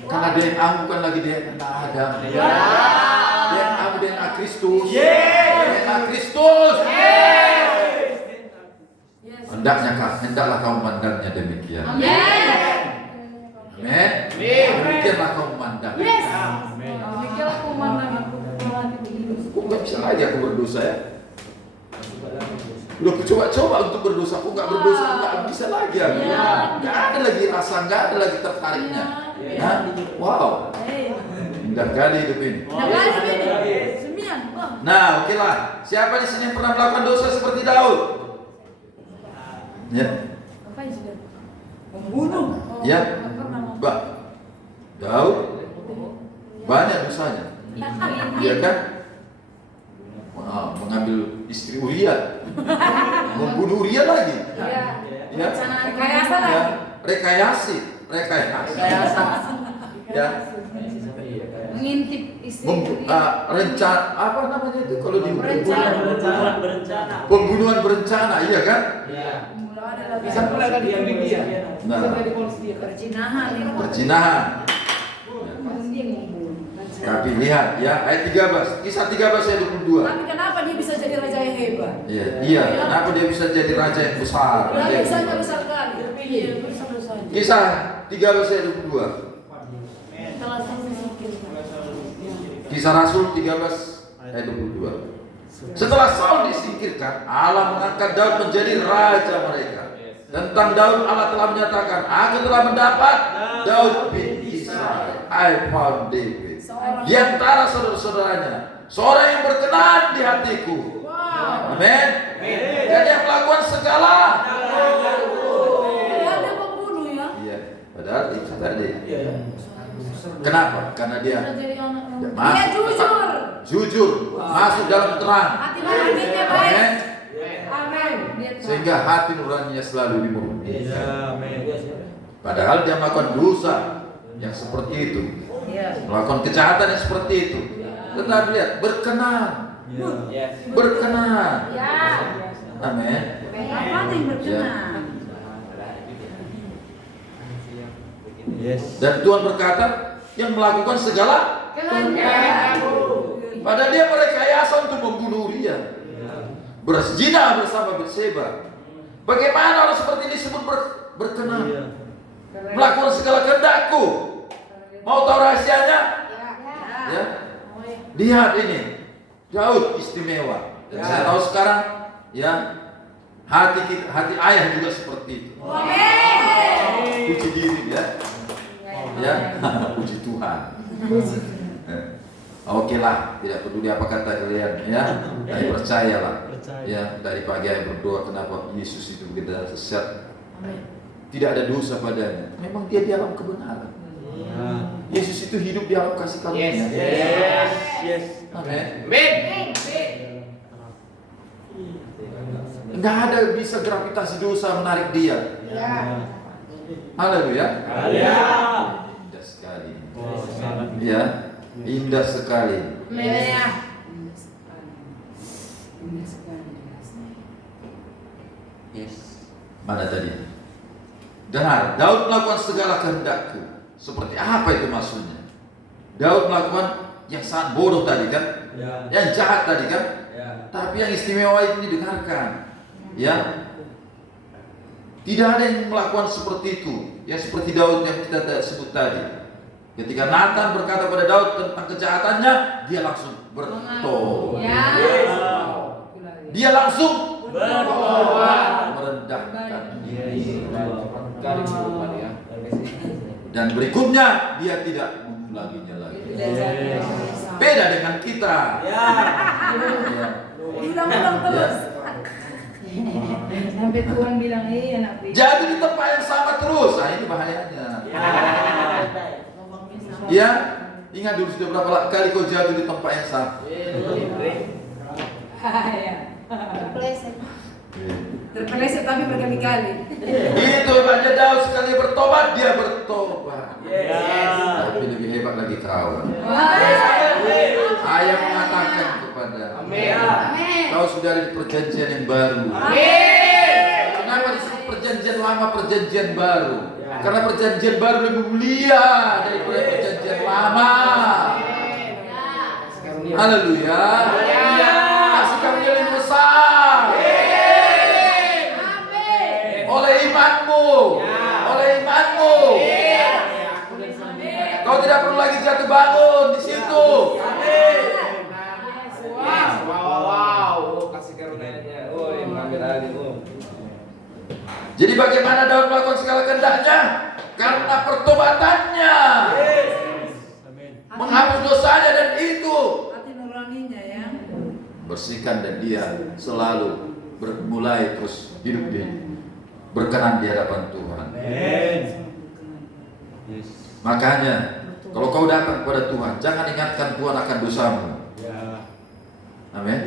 Karena DNA bukan lagi DNA Adam. DNA DNA Kristus. Yes. DNA Kristus. Yes. Hendaklah kau memandangnya demikian. Amin. Amin. Demikianlah kau memandang. Yes. Demikianlah aku memandang aku melati begitu. Kok nggak bisa lagi aku berdosa ya? Udah coba-coba untuk berdosa, aku nggak berdosa, nggak bisa lagi aku. Nggak ada lagi rasa, nggak ada lagi tertariknya. Ya, wow, indah kali hidup ini. Sembilan. Bang. Nah, oke lah. Siapa di sini yang pernah melakukan dosa seperti Daud? Ya, Apa yang sudah? Membunuh. ya, Mbak. Daud banyak dosanya, iya kan? Wow, mengambil istri Uria, membunuh Uria lagi. Ya, Rekayasa lagi. ya, rekayasa. Ya, Mengintip istri. rencana apa namanya itu kalau di Berencana. pembunuhan berencana, iya kan? Bisa pula kan dia bikin. Nah, Perzinahan ini. perzinahan. Dia membunuh. Tapi lihat ya, ayat 13, Kisah 13 ayat 22. Tapi kenapa dia bisa jadi raja yang hebat? Iya, kenapa dia bisa jadi raja yang besar? Dia bisanya besar kali. Iya, besar-besar. Kisah 13 ayat 22. Setelah selesai sikir. Kisah Rasul 13 ayat 22. Setelah Saul disingkirkan, Allah mengangkat Daud menjadi raja mereka. Tentang Daud Allah telah menyatakan, aku telah mendapat Daud bin Isai. I found David. Di antara saudara-saudaranya, seorang yang berkenan di hatiku. Amin. Dan yang melakukan segala. Dia ada pembunuh ya. Iya, padahal itu tadi. Kenapa? Karena dia Sudah jadi anak yang masuk, jujur, masuk dalam terang. hati nuraninya baik. Amin. Amin. Sehingga hati nuraninya selalu dimurni. Amin. Padahal dia melakukan dosa yang seperti itu, melakukan kejahatan yang seperti itu. Tetapi lihat, berkenan, berkenan. Ya. Amin. Apa yang berkenan? Yes. Dan Tuhan berkata, yang melakukan segala. Padahal dia merekayasa untuk membunuh Uria, berzina bersama Batseba. Bagaimana orang seperti ini disebut berkenan? Melakukan segala kehendakku. Mau tahu rahasianya? Ya. Lihat ini, Daud istimewa. Dan saya tahu sekarang, ya, hati ayah juga seperti itu. Puji diri ya, ya, puji Tuhan. Oke lah, tidak peduli apa kata kalian, ya, dan percayalah, ya, dari pagi ayah berdoa kenapa Yesus itu begitu sesat. Tidak ada dosa padanya. Memang dia di alam kebenaran. Yesus itu hidup di alam kasih karunia. Yes. Amin. Amin. Enggak ada bisa gravitasi dosa menarik dia. Haleluya. Indah sekali. Ya, indah sekali. Yes. Mana tadi? Dengar, Daud melakukan segala kehendakku. Seperti apa itu maksudnya? Daud melakukan yang sangat bodoh tadi kan? Yang jahat tadi kan? Tapi yang istimewa itu didengarkan. Ya. Tidak ada yang melakukan seperti itu. Yang seperti Daud yang kita sebut tadi. Ketika Nathan berkata pada Daud tentang kejahatannya, dia langsung bertobat. Dia langsung merendahkan diri. Dan berikutnya dia tidak mengulanginya lagi. Beda dengan kita. Ya. Ya. Diulang-ulang terus. Sampai Tuhan bilang, anak ini. Jadi di tempat yang sama terus. Nah, ini bahayanya. Ya. Ya, ingat dulu sudah berapa kali kau jatuh di tempat yang sama. Terpeleset tapi berkali-kali. Itu hebatnya Daud, sekali bertobat dia bertobat. Yes. Tapi lebih hebat lagi kawan. Amin. Ayah mengatakan kepada Amin. kau sudah ada di perjanjian yang baru. Amin. Kenapa disebut perjanjian lama, perjanjian baru? Karena perjanjian baru lebih mulia daripada perjanjian lama. Haleluya. Kasih karunia lebih besar. Oleh imanmu. Oleh imanmu. Kau tidak perlu lagi jatuh bangun di situ. Wow. Kasih karunia-Nya. Oh, yang mengambil alih. Jadi bagaimana Daud melakukan segala kehendaknya? Karena pertobatannya. Menghapus dosanya dan itu Hati nuraninya ya. bersihkan dan dia selalu mulai terus hidup berkenan di hadapan Tuhan. Makanya kalau kau datang kepada Tuhan, jangan ingatkan Tuhan akan dosamu. Amin.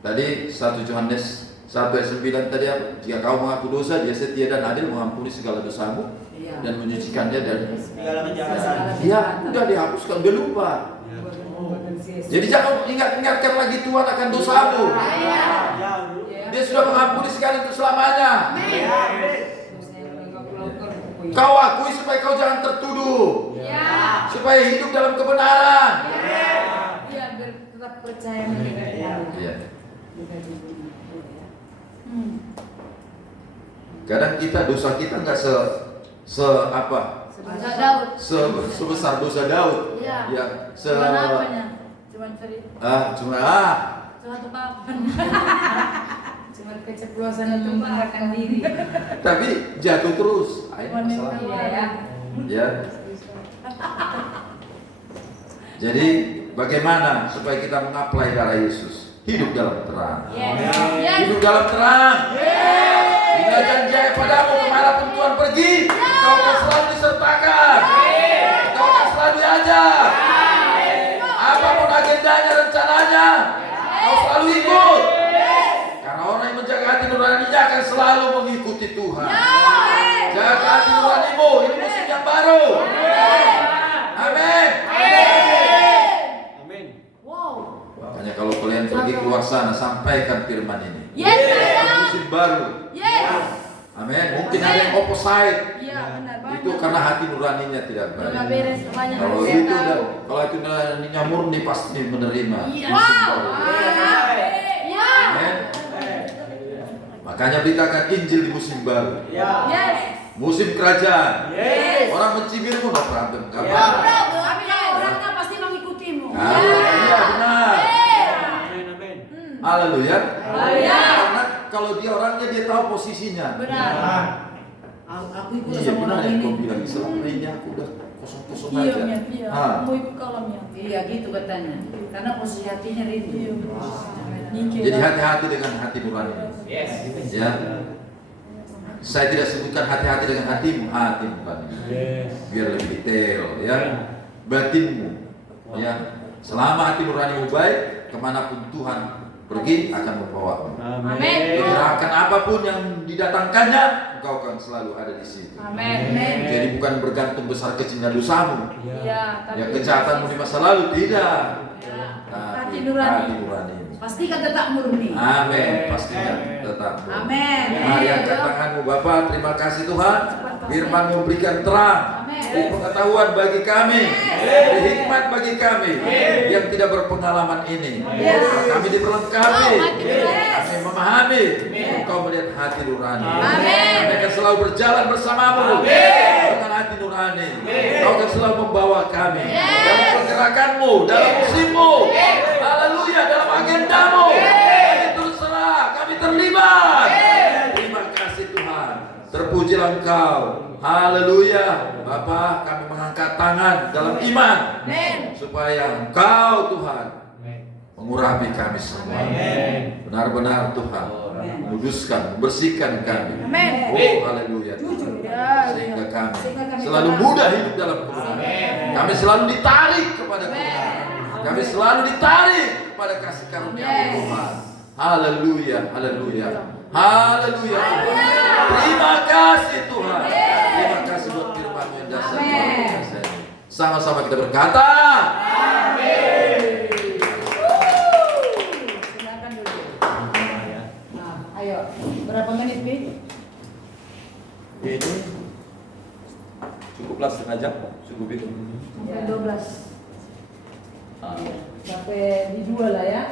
Tadi 1 Yohanes 1 ayat 9 tadi apa? Jika kau mengaku dosa, dia setia dan adil mengampuni segala dosamu dan menyucikannya dari Segala kejahatan. dia udah dihapuskan, udah lupa. Jadi jangan ingatkan lagi Tuhan akan dosamu. Dia sudah mengampuni sekali untuk selamanya. Kau akui supaya kau jangan tertuduh, supaya hidup dalam kebenaran. Iya, biar tetap percaya menjaga Tuhan. Iya. Kadang kita dosa kita nggak Sebesar Daud. sebesar dosa Daud. Iya. Ya, Cuman apanya? Cuman cerita. cuma Suatu papan. Cuma keceplosan untuk mengangkat diri. tapi jatuh terus. Ini masalah. Iya ya. Ya. Jadi bagaimana supaya kita mengapply darah Yesus? Hidup dalam terang. Hidup dalam terang. Bila janji padamu kemanapun Tuhan pergi, kau akan selalu disertakan. Kau akan selalu diajak. Apapun agendanya, rencananya, kau selalu ikut. Karena orang yang menjaga hati nuraninya akan selalu mengikuti Tuhan. Jaga hati nuranimu, ini musim yang baru. Amin. Amin. Makanya kalau kalian pergi keluar sana, sampaikan firman ini. Yes, Musim baru. Amin. Mungkin ada yang opposite. Iya, benar banget. Itu karena hati nuraninya tidak Udah baik. beres banyak Kalau yang itu saya tahu. kalau itu nuraninya murni pasti menerima. Iya. Musim baru. Iya. Amin. Makanya beritakan Injil di musim baru. Yes. Musim kerajaan. Yes. Orang mencibirmu nggak problem. Nggak Ya. apa-apa. Tapi kalau orangnya pasti mengikutimu. Iya benar. Amin. Haleluya. Haleluya. Karena kalau dia orangnya dia tahu posisinya. Benar. Aku ikut Iya sama benar orang yang ini. kau bilang selama ini aku udah kosong-kosong Iya, aja. iya. Ah. Mau ikut kalamnya. Iya gitu katanya. Karena posisi hatinya rindu. Jadi hati-hati dengan hati nurani. Yes. Ya. Saya tidak sebutkan hati-hati dengan hatimu, hati nurani. Biar lebih detail, ya. Batinmu, ya. Selama hati nuranimu baik, kemanapun Tuhan pergi akan membawamu. Amin. Gerakan apapun yang didatangkannya, engkau akan selalu ada di situ. Amin. Jadi bukan bergantung besar kecilnya dosamu, Iya, tapi ya kejahatanmu di masa lalu tidak. Hati Tapi nurani. hati nurani. Pastikan tetap murni. Amin. Pastikan tetap. Amin. Mari angkat tanganmu Bapak. Terima kasih Tuhan. Firman memberikan terang, beri pengetahuan bagi kami, beri hikmat bagi kami yang tidak berpengalaman ini. Kami diperlengkapi, kami memahami. Engkau melihat hati nurani. Kami akan selalu berjalan bersamamu dengan hati nurani. Kau akan selalu membawa kami dalam pergerakanmu, dalam musimmu. Haleluya, dalam agendamu. Kami terserah, kami terlibat. Terima kasih Tuhan. Terpujilah Engkau. Haleluya. Bapa, kami mengangkat tangan dalam iman supaya Engkau Tuhan mengurapi kami semua. Benar-benar Tuhan kuduskan, membersihkan kami. Oh haleluya. Sehingga kami selalu mudah hidup dalam kebenaran. Kami selalu ditarik kepada kebenaran. Kami selalu ditarik kepada kasih karunia Tuhan. Haleluya, haleluya. Haleluya. Terima kasih Tuhan. Terima kasih buat firman-Mu yang dasar. Sama-sama kita berkata. Silakan dulu. Nah, ayo. Berapa menit, Bi? Ini cukuplah setengah jam, cukup itu. Sampai 12. Sampai di 2 lah ya.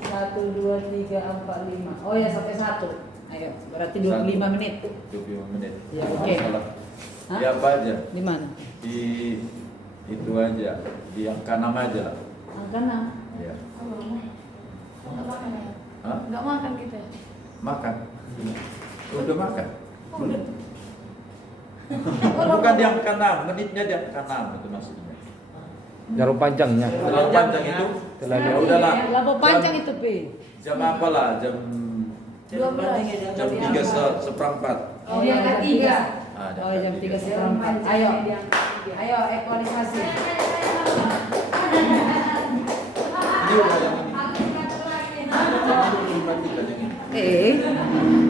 1, 2, 3, 4, 5. Oh ya, sampai 1. Ayo, berarti 25 menit. 25 menit. Ya, oke. Hah? Di apa aja? Di mana? Di itu aja, di yang kanan aja. Angka 6. Ya. Enggak makan ya? Hah? Enggak makan kita. Makan. Udah makan. Bukan di angka 6, menitnya di angka 6 itu maksudnya. Jarum panjangnya. Terlalu panjang itu. Ya udahlah. Berapa panjang itu, Pi? Jam apa lah? Jam 12. jam 3 seperempat. Oh, yang ketiga. Ah, Oh, jam 3 seperempat. Ayo. Ayo, ekualisasi. Ini udah yang ini. Jangan dulu perhatikan yang ini.